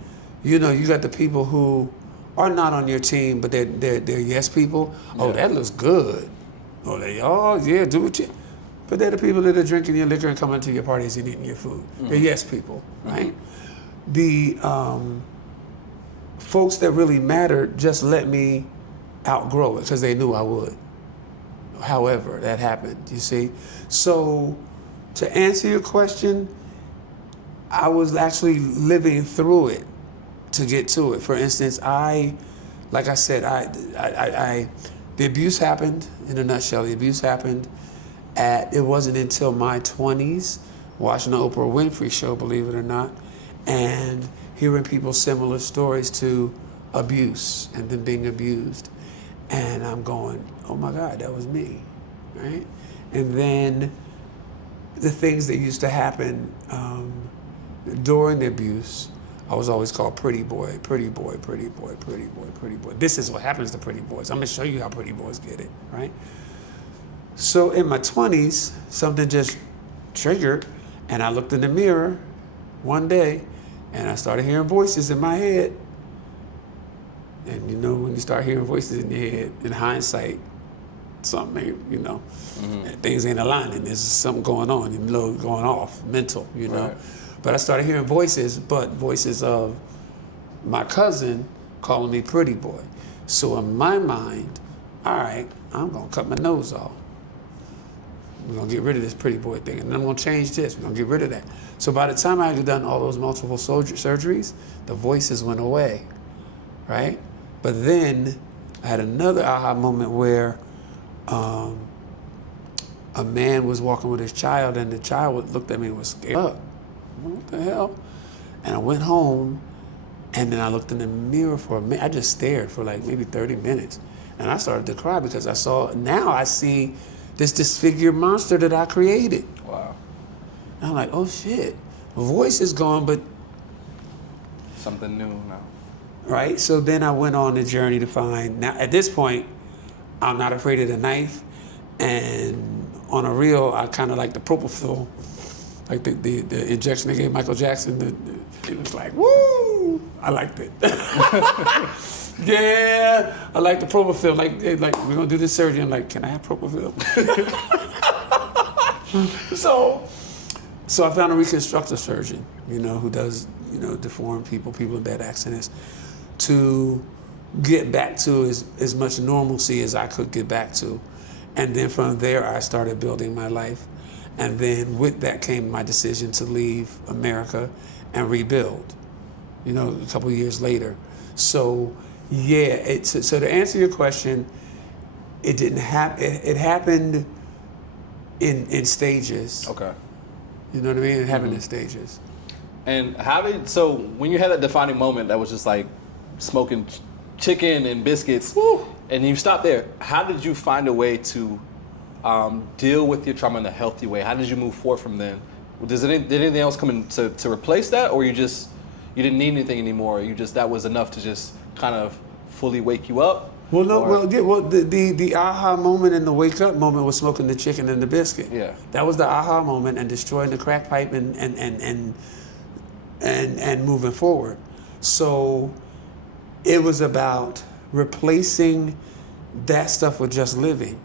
you know, you got the people who are not on your team, but they're yes people. Yeah. Oh, that looks good. Oh yeah, do what you. But they're the people that are drinking your liquor and coming to your parties and eating your food. They're yes people, right? The folks that really mattered just let me outgrow it because they knew I would. However, that happened, you see. So to answer your question, I was actually living through it to get to it. For instance, like I said, the abuse happened, in a nutshell. The abuse happened it wasn't until my 20s, watching the Oprah Winfrey show, believe it or not, and hearing people's similar stories to abuse and them being abused. And I'm going, oh my God, that was me, right? And then the things that used to happen during the abuse, I was always called pretty boy, pretty boy, pretty boy, pretty boy, pretty boy. This is what happens to pretty boys. I'm gonna show you how pretty boys get it, right? So in my 20s, something just triggered, and I looked in the mirror one day, and I started hearing voices in my head. And you know, when you start hearing voices in your head, in hindsight, something ain't, you know, things ain't aligning. There's something going on, you know, going off, mental, you know. Right. But I started hearing voices, but voices of my cousin calling me pretty boy. So in my mind, all right, I'm gonna cut my nose off. We're gonna get rid of this pretty boy thing, and I'm gonna change this. We're gonna get rid of that. So by the time I had done all those multiple surgeries, the voices went away, right? But then I had another aha moment where a man was walking with his child, and the child looked at me and was scared up. What the hell? And I went home, and then I looked in the mirror for a minute. I just stared for like maybe 30 minutes, and I started to cry because now I see this disfigured monster that I created. Wow. And I'm like, oh shit, the voice is gone, but something new now. Right? So then I went on the journey to find, now at this point, I'm not afraid of the knife, and on a real, I kind of like the propofol, like the injection they gave Michael Jackson. It was like, woo! I liked it. Yeah, I like the propofol. Like we're gonna do this surgery. I'm like, can I have propofol? So I found a reconstructive surgeon, you know, who does, you know, deformed people in bad accidents, to get back to as much normalcy as I could get back to. And then from there, I started building my life. And then with that came my decision to leave America and rebuild, you know, a couple of years later. So yeah, so to answer your question, it didn't happen. It happened in stages. Okay. You know what I mean? It happened in stages. And so when you had that defining moment that was just like smoking chicken and biscuits, woo, and you stopped there, how did you find a way to deal with your trauma in a healthy way? How did you move forward from then? Did anything else come in to replace that, or you didn't need anything anymore? That was enough to just kind of fully wake you up? Well, no. The aha moment and the wake up moment was smoking the chicken and the biscuit. Yeah, that was the aha moment, and destroying the crack pipe and moving forward. So it was about replacing that stuff with just living.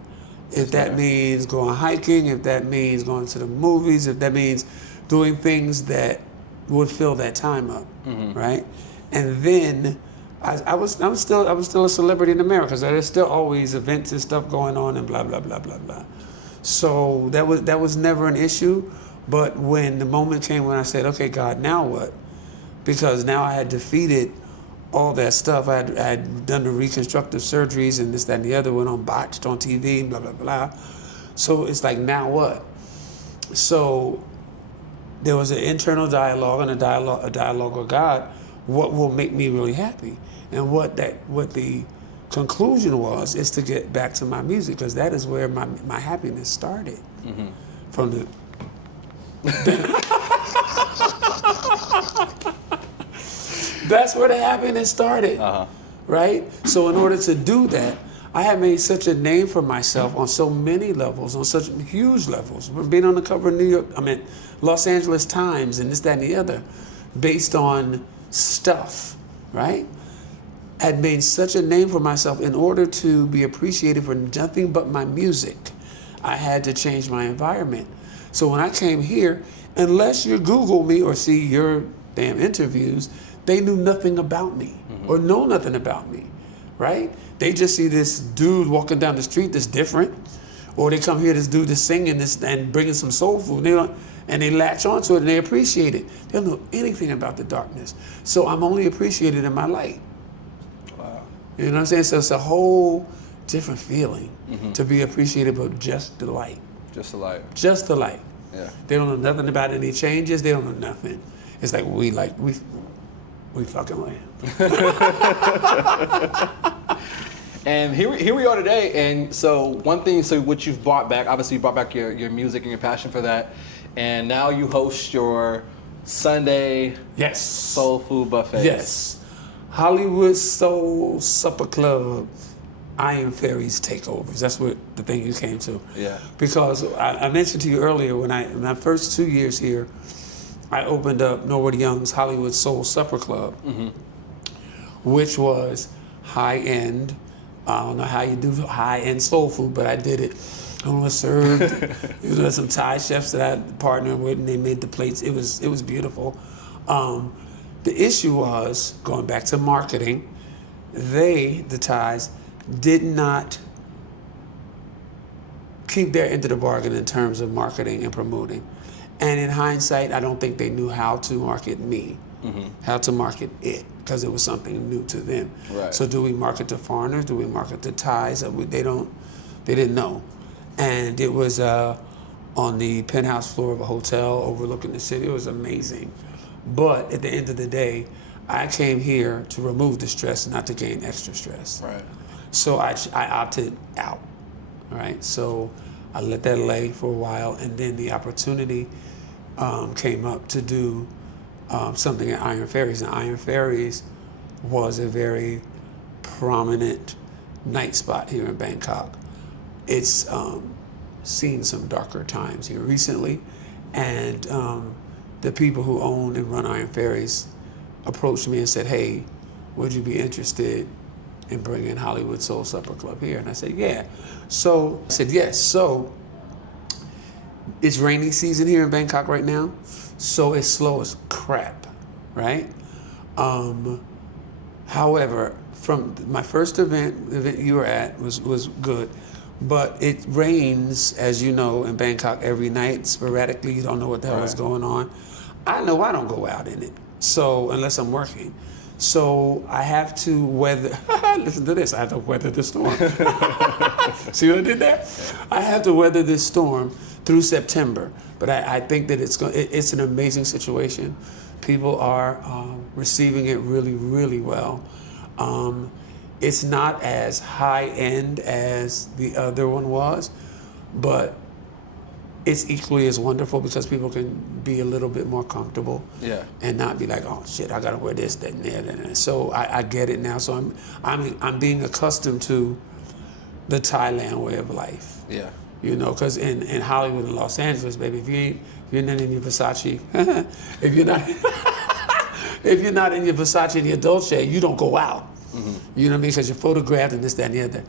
If that means going hiking, if that means going to the movies, if that means doing things that would fill that time up, right? And then I was still a celebrity in America, so there's still always events and stuff going on and blah blah blah blah blah. So that was never an issue. But when the moment came when I said, okay, God, now what? Because now I had defeated all that stuff. I had done the reconstructive surgeries and this, that, and the other, went on botched on TV and blah, blah, blah. So it's like, now what? So there was an internal dialogue and a dialogue with God. What will make me really happy? And what the conclusion was is to get back to my music, because that is where my happiness started. From the That's where the happiness started. right? So in order to do that, I have made such a name for myself on so many levels, on such huge levels. We're being on the cover of Los Angeles Times and this, that, and the other, based on stuff, right? I had made such a name for myself. In order to be appreciated for nothing but my music, I had to change my environment. So when I came here, unless you Google me or see your damn interviews, they knew nothing about me or know nothing about me, right? They just see this dude walking down the street that's different, or they come here, this dude that's singing this and bringing some soul food, and they latch onto it and they appreciate it. They don't know anything about the darkness. So I'm only appreciated in my light. Wow. You know what I'm saying? So it's a whole different feeling to be appreciated, but just the light. Just the light. Just the light. Yeah. They don't know nothing about any changes. They don't know nothing. It's like we fucking land. And here we are today. And so one thing, so what you've brought back, obviously you brought back your music and your passion for that. And now you host your Sunday Yes. soul food buffet. Yes. Hollywood Soul Supper Club Iron Fairies takeovers. That's what the thing you came to. Yeah. Because I mentioned to you earlier, when in my first 2 years here, I opened up Norwood Young's Hollywood Soul Supper Club, which was high-end. I don't know how you do high-end soul food, but I did it. I was served. Some Thai chefs that I partnered with, and they made the plates. It was beautiful. The issue was, going back to marketing, the Thais, did not keep their end of the bargain in terms of marketing and promoting. And in hindsight, I don't think they knew how to market me, how to market it, because it was something new to them. Right. So do we market to foreigners? Do we market to Thais? They didn't know. And it was on the penthouse floor of a hotel overlooking the city. It was amazing. But at the end of the day, I came here to remove the stress, not to gain extra stress. Right. So I opted out, right? So I let that lay for a while, and then the opportunity came up to do something at Iron Fairies. And Iron Fairies was a very prominent night spot here in Bangkok. It's seen some darker times here recently, and the people who own and run Iron Fairies approached me and said, "Hey, would you be interested in bringing Hollywood Soul Supper Club here?" And I said, "Yeah." So I said, "Yes." So it's rainy season here in Bangkok right now, so it's slow as crap, right? However, from my first event, the event you were at was good, but it rains, as you know, in Bangkok every night, sporadically. You don't know what the hell is going on. I know I don't go out in it, so unless I'm working. So I have to weather, listen to this, I have to weather the storm. See what I did there? I have to weather this storm through September, but I think that it's an amazing situation. People are receiving it really, really well. It's not as high-end as the other one was, but it's equally as wonderful because people can be a little bit more comfortable, and not be like, "Oh shit, I gotta wear this, that, and that." And so I get it now. So I'm being accustomed to the Thailand way of life. Yeah. You know, because in Hollywood and Los Angeles, baby, if you're not in your Versace, if you're not in your Versace and your Dolce, you don't go out. You know what I mean? Because you're photographed and this, that, and the other.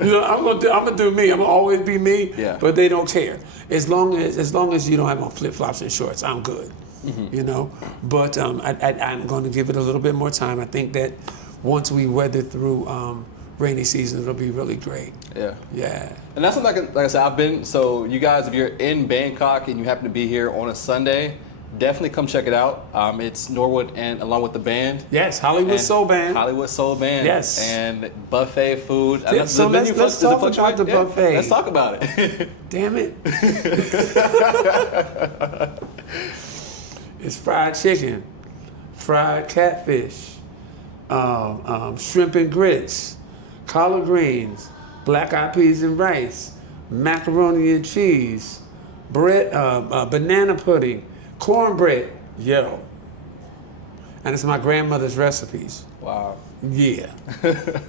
You know, I'm gonna do me. I'm gonna always be me. Yeah. But they don't care. As long as you don't have on flip flops and shorts, I'm good. You know. But I'm going to give it a little bit more time. I think that once we weather through rainy season, it'll be really great. Yeah. Yeah. And that's something like I said, so you guys, if you're in Bangkok and you happen to be here on a Sunday, definitely come check it out. It's Norwood and along with the band. Yes, Hollywood Soul Band. Hollywood Soul Band. Yes. And buffet food. Yeah, so let's talk about the buffet. Let's talk about it. Damn it. It's fried chicken, fried catfish, shrimp and grits, collard greens, black eyed peas and rice, macaroni and cheese, bread, banana pudding, cornbread, and and it's my grandmother's recipes. Wow. Yeah,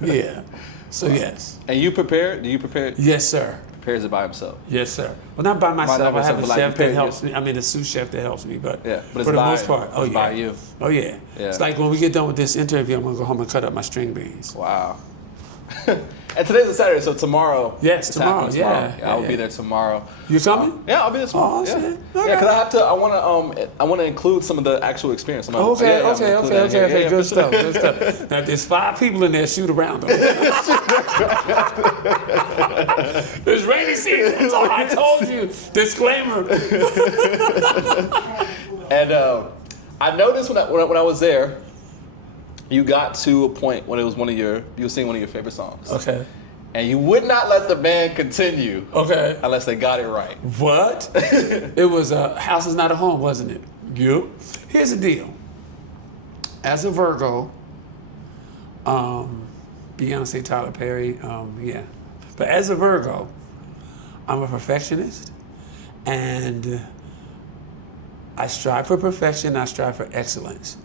yeah. So yes. And you prepare? Do you prepare? Yes, sir. Prepares it by himself. Yes, sir. Well, not by myself. Not by I have a myself, chef but that helps me. I mean, a sous chef that helps me, but Yeah, but it's for the by- most part, it's by you. Oh yeah. Yeah. It's like when we get done with this interview, I'm gonna go home and cut up my string beans. Wow. And today's a Saturday, so tomorrow. Yes, it's tomorrow, happening yeah, I'll yeah. be there tomorrow. You coming? Yeah, I'll be there tomorrow. Oh, yeah. shit. Yeah, Okay. because I want to include some of the actual experience. I'm Okay, yeah, I'm gonna include that. Yeah, good for stuff, sure. good stuff. Now there's 5 people in there, shoot around them. It's rainy season, that's all I told you. Disclaimer. And I noticed when I was there, you got to a point when it was you were singing one of your favorite songs. Okay. And you would not let the band continue Okay. unless they got it right. What? It was House is Not a Home, wasn't it? Yep. Here's the deal. As a Virgo, Beyonce, Tyler Perry, yeah. But as a Virgo, I'm a perfectionist, and I strive for perfection, I strive for excellence.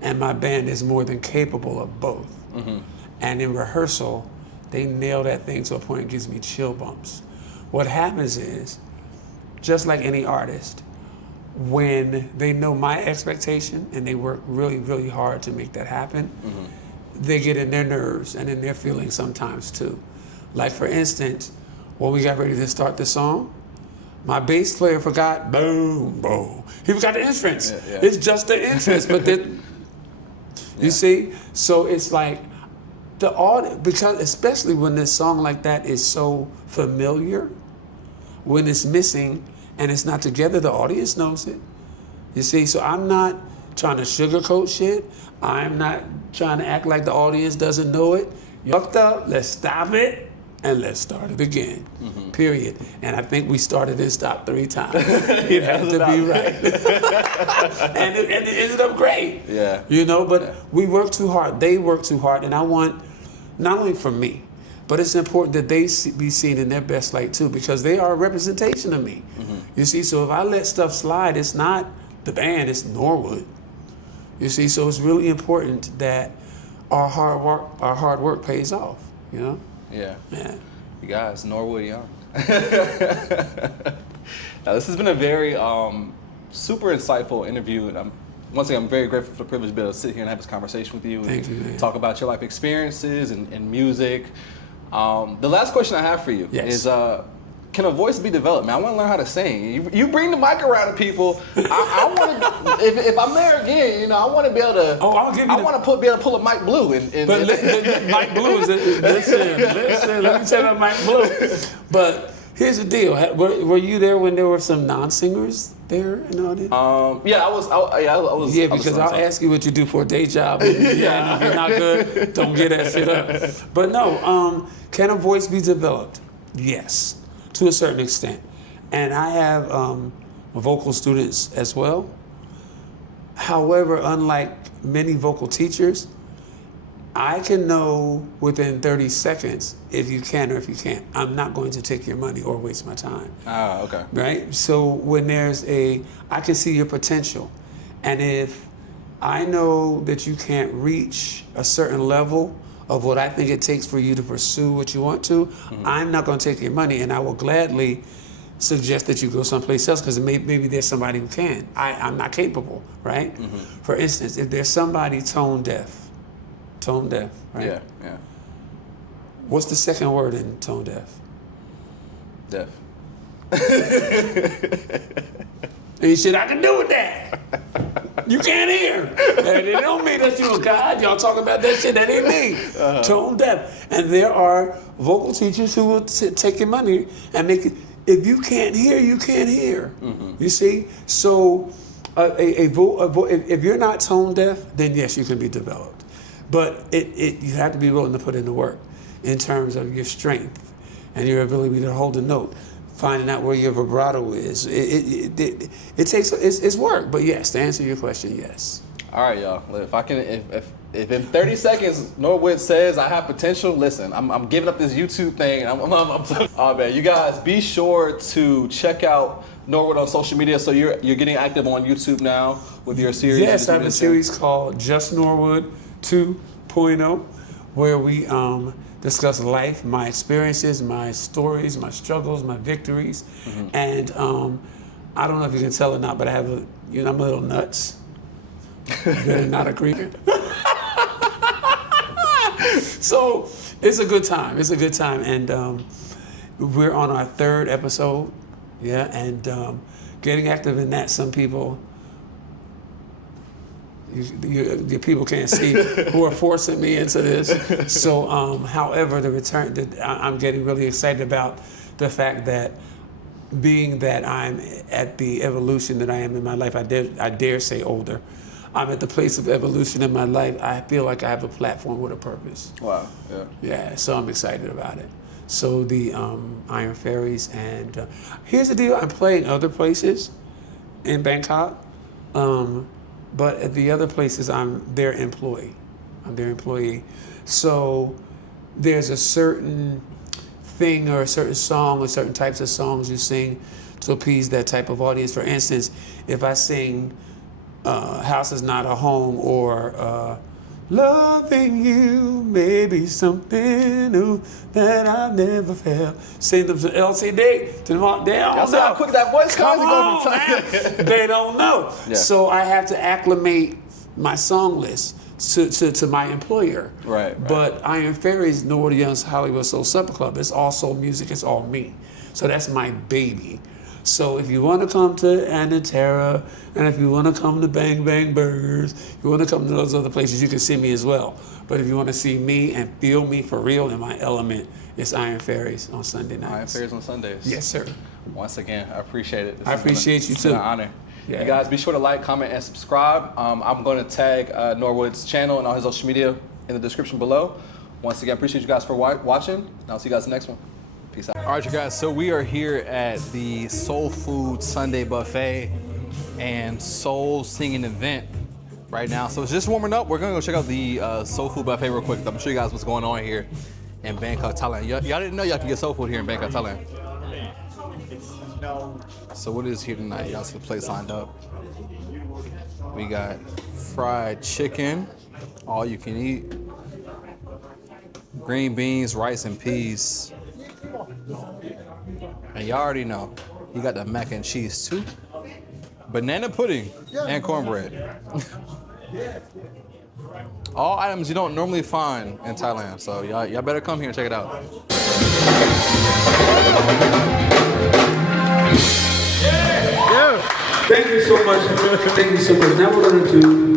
And my band is more than capable of both. Mm-hmm. And in rehearsal, they nail that thing to a point it gives me chill bumps. What happens is, just like any artist, when they know my expectation and they work really, really hard to make that happen, they get in their nerves and in their feelings sometimes too. Like for instance, when we got ready to start the song, my bass player forgot, boom, boom. He forgot the instruments. Yeah. It's just the instruments, but then, you see? So it's like, the audience, because especially when this song like that is so familiar, when it's missing and it's not together, the audience knows it. You see, so I'm not trying to sugarcoat shit. I'm not trying to act like the audience doesn't know it. You fucked up, let's stop it, and let's start it again, period. And I think we started and stopped 3 times. It had to be right. and it ended up great. Yeah. You know, but we work too hard. They work too hard, and I want, not only for me, but it's important that they be seen in their best light too, because they are a representation of me. You see, so if I let stuff slide, it's not the band, it's Norwood. You see, so it's really important that our hard work pays off, you know? Yeah. Yeah. You guys, Norwood Young. Now, this has been a very super insightful interview, and once again, I'm very grateful for the privilege to be able to sit here and have this conversation with you. Thank you, man. Talk about your life experiences and music. The last question I have for you is, can a voice be developed? Man, I want to learn how to sing. You bring the mic around to people. I want to, if I'm there again, you know, I want to be able to. Oh, I'll give you. I want to be able to pull a Mike Blue But Mike Blue is listen. Let me tell you about Mike Blue. But here's the deal. Were you there when there were some non-singers there in the audience? Yeah, I was. Yeah, because I'll ask you what you do for a day job. And if you're not good, don't get that shit up. But no, can a voice be developed? Yes, to a certain extent. And I have vocal students as well. However, unlike many vocal teachers, I can know within 30 seconds if you can or if you can't. I'm not going to take your money or waste my time. Ah, okay. Right? So when I can see your potential. And if I know that you can't reach a certain level of what I think it takes for you to pursue what you want to, I'm not going to take your money, and I will gladly suggest that you go someplace else, because maybe there's somebody who can. I'm not capable, right? For instance, if there's somebody tone deaf, right? Yeah. What's the second word in tone deaf? Deaf. Ain't shit I can do with that. You can't hear. And it don't mean that you, God, y'all talking about that shit, that ain't me. Tone deaf. And there are vocal teachers who will take your money and make it, if you can't hear, you can't hear. You see? So if you're not tone deaf, then yes, you can be developed. But you have to be willing to put in the work in terms of your strength and your ability to hold a note, finding out where your vibrato is. It takes, it's work, but yes, to answer your question, yes. All right, y'all. If I can, if in 30 seconds Norwood says I have potential, listen, I'm giving up this YouTube thing. Oh man, you guys be sure to check out Norwood on social media. So you're getting active on YouTube now with your series. Yes, I have a series called Just Norwood 2.0, where we discuss life, my experiences, my stories, my struggles, my victories, and I don't know if you can tell or not, but I have I'm a little nuts. Better not agree. So it's a good time. It's a good time, and we're on our 3rd episode. Yeah, and getting active in that. Some people, your people can't see who are forcing me into this. So, however, I'm getting really excited about the fact that being that I'm at the evolution that I am in my life, I dare say older. I'm at the place of evolution in my life. I feel like I have a platform with a purpose. Wow. Yeah. Yeah, so I'm excited about it. So the Iron Fairies, and here's the deal: I'm playing other places in Bangkok, but at the other places I'm their employee. I'm their employee. So there's a certain thing or a certain song or certain types of songs you sing to appease that type of audience. For instance, if I sing House Is Not a Home, or loving you may be something new that I've never felt. Sing them to LCD, to them, they don't That's know. how quick that voice Come comes. on, man. They don't know. Yeah. So I have to acclimate my song list to my employer. Right. But Iron Fairies, Norwood Young's Hollywood Soul Supper Club, it's all soul music, it's all me. So that's my baby. So if you want to come to Anatara, and if you want to come to Bang Bang Burgers, if you want to come to those other places, you can see me as well. But if you want to see me and feel me for real in my element, it's Iron Fairies on Sunday nights. Iron Fairies on Sundays. Yes, sir. Once again, I appreciate it. I appreciate you It's been too. an honor. Yeah. You guys, be sure to like, comment, and subscribe. I'm going to tag Norwood's channel and all his social media in the description below. Once again, appreciate you guys for watching, and I'll see you guys in the next one. Peace out. All right, you guys, so we are here at the Soul Food Sunday Buffet and Soul Singing event right now. So it's just warming up. We're going to go check out the Soul Food Buffet real quick. I'm going to show you guys what's going on here in Bangkok, Thailand. Y'all didn't know y'all can get soul food here in Bangkok, Thailand. So what is here tonight? Y'all see the place lined up. We got fried chicken, all you can eat. Green beans, rice, and peas. And y'all already know, you got the mac and cheese too. Banana pudding and cornbread. All items you don't normally find in Thailand. So y'all better come here and check it out. Thank you so much. Thank you so much. Now we're going to do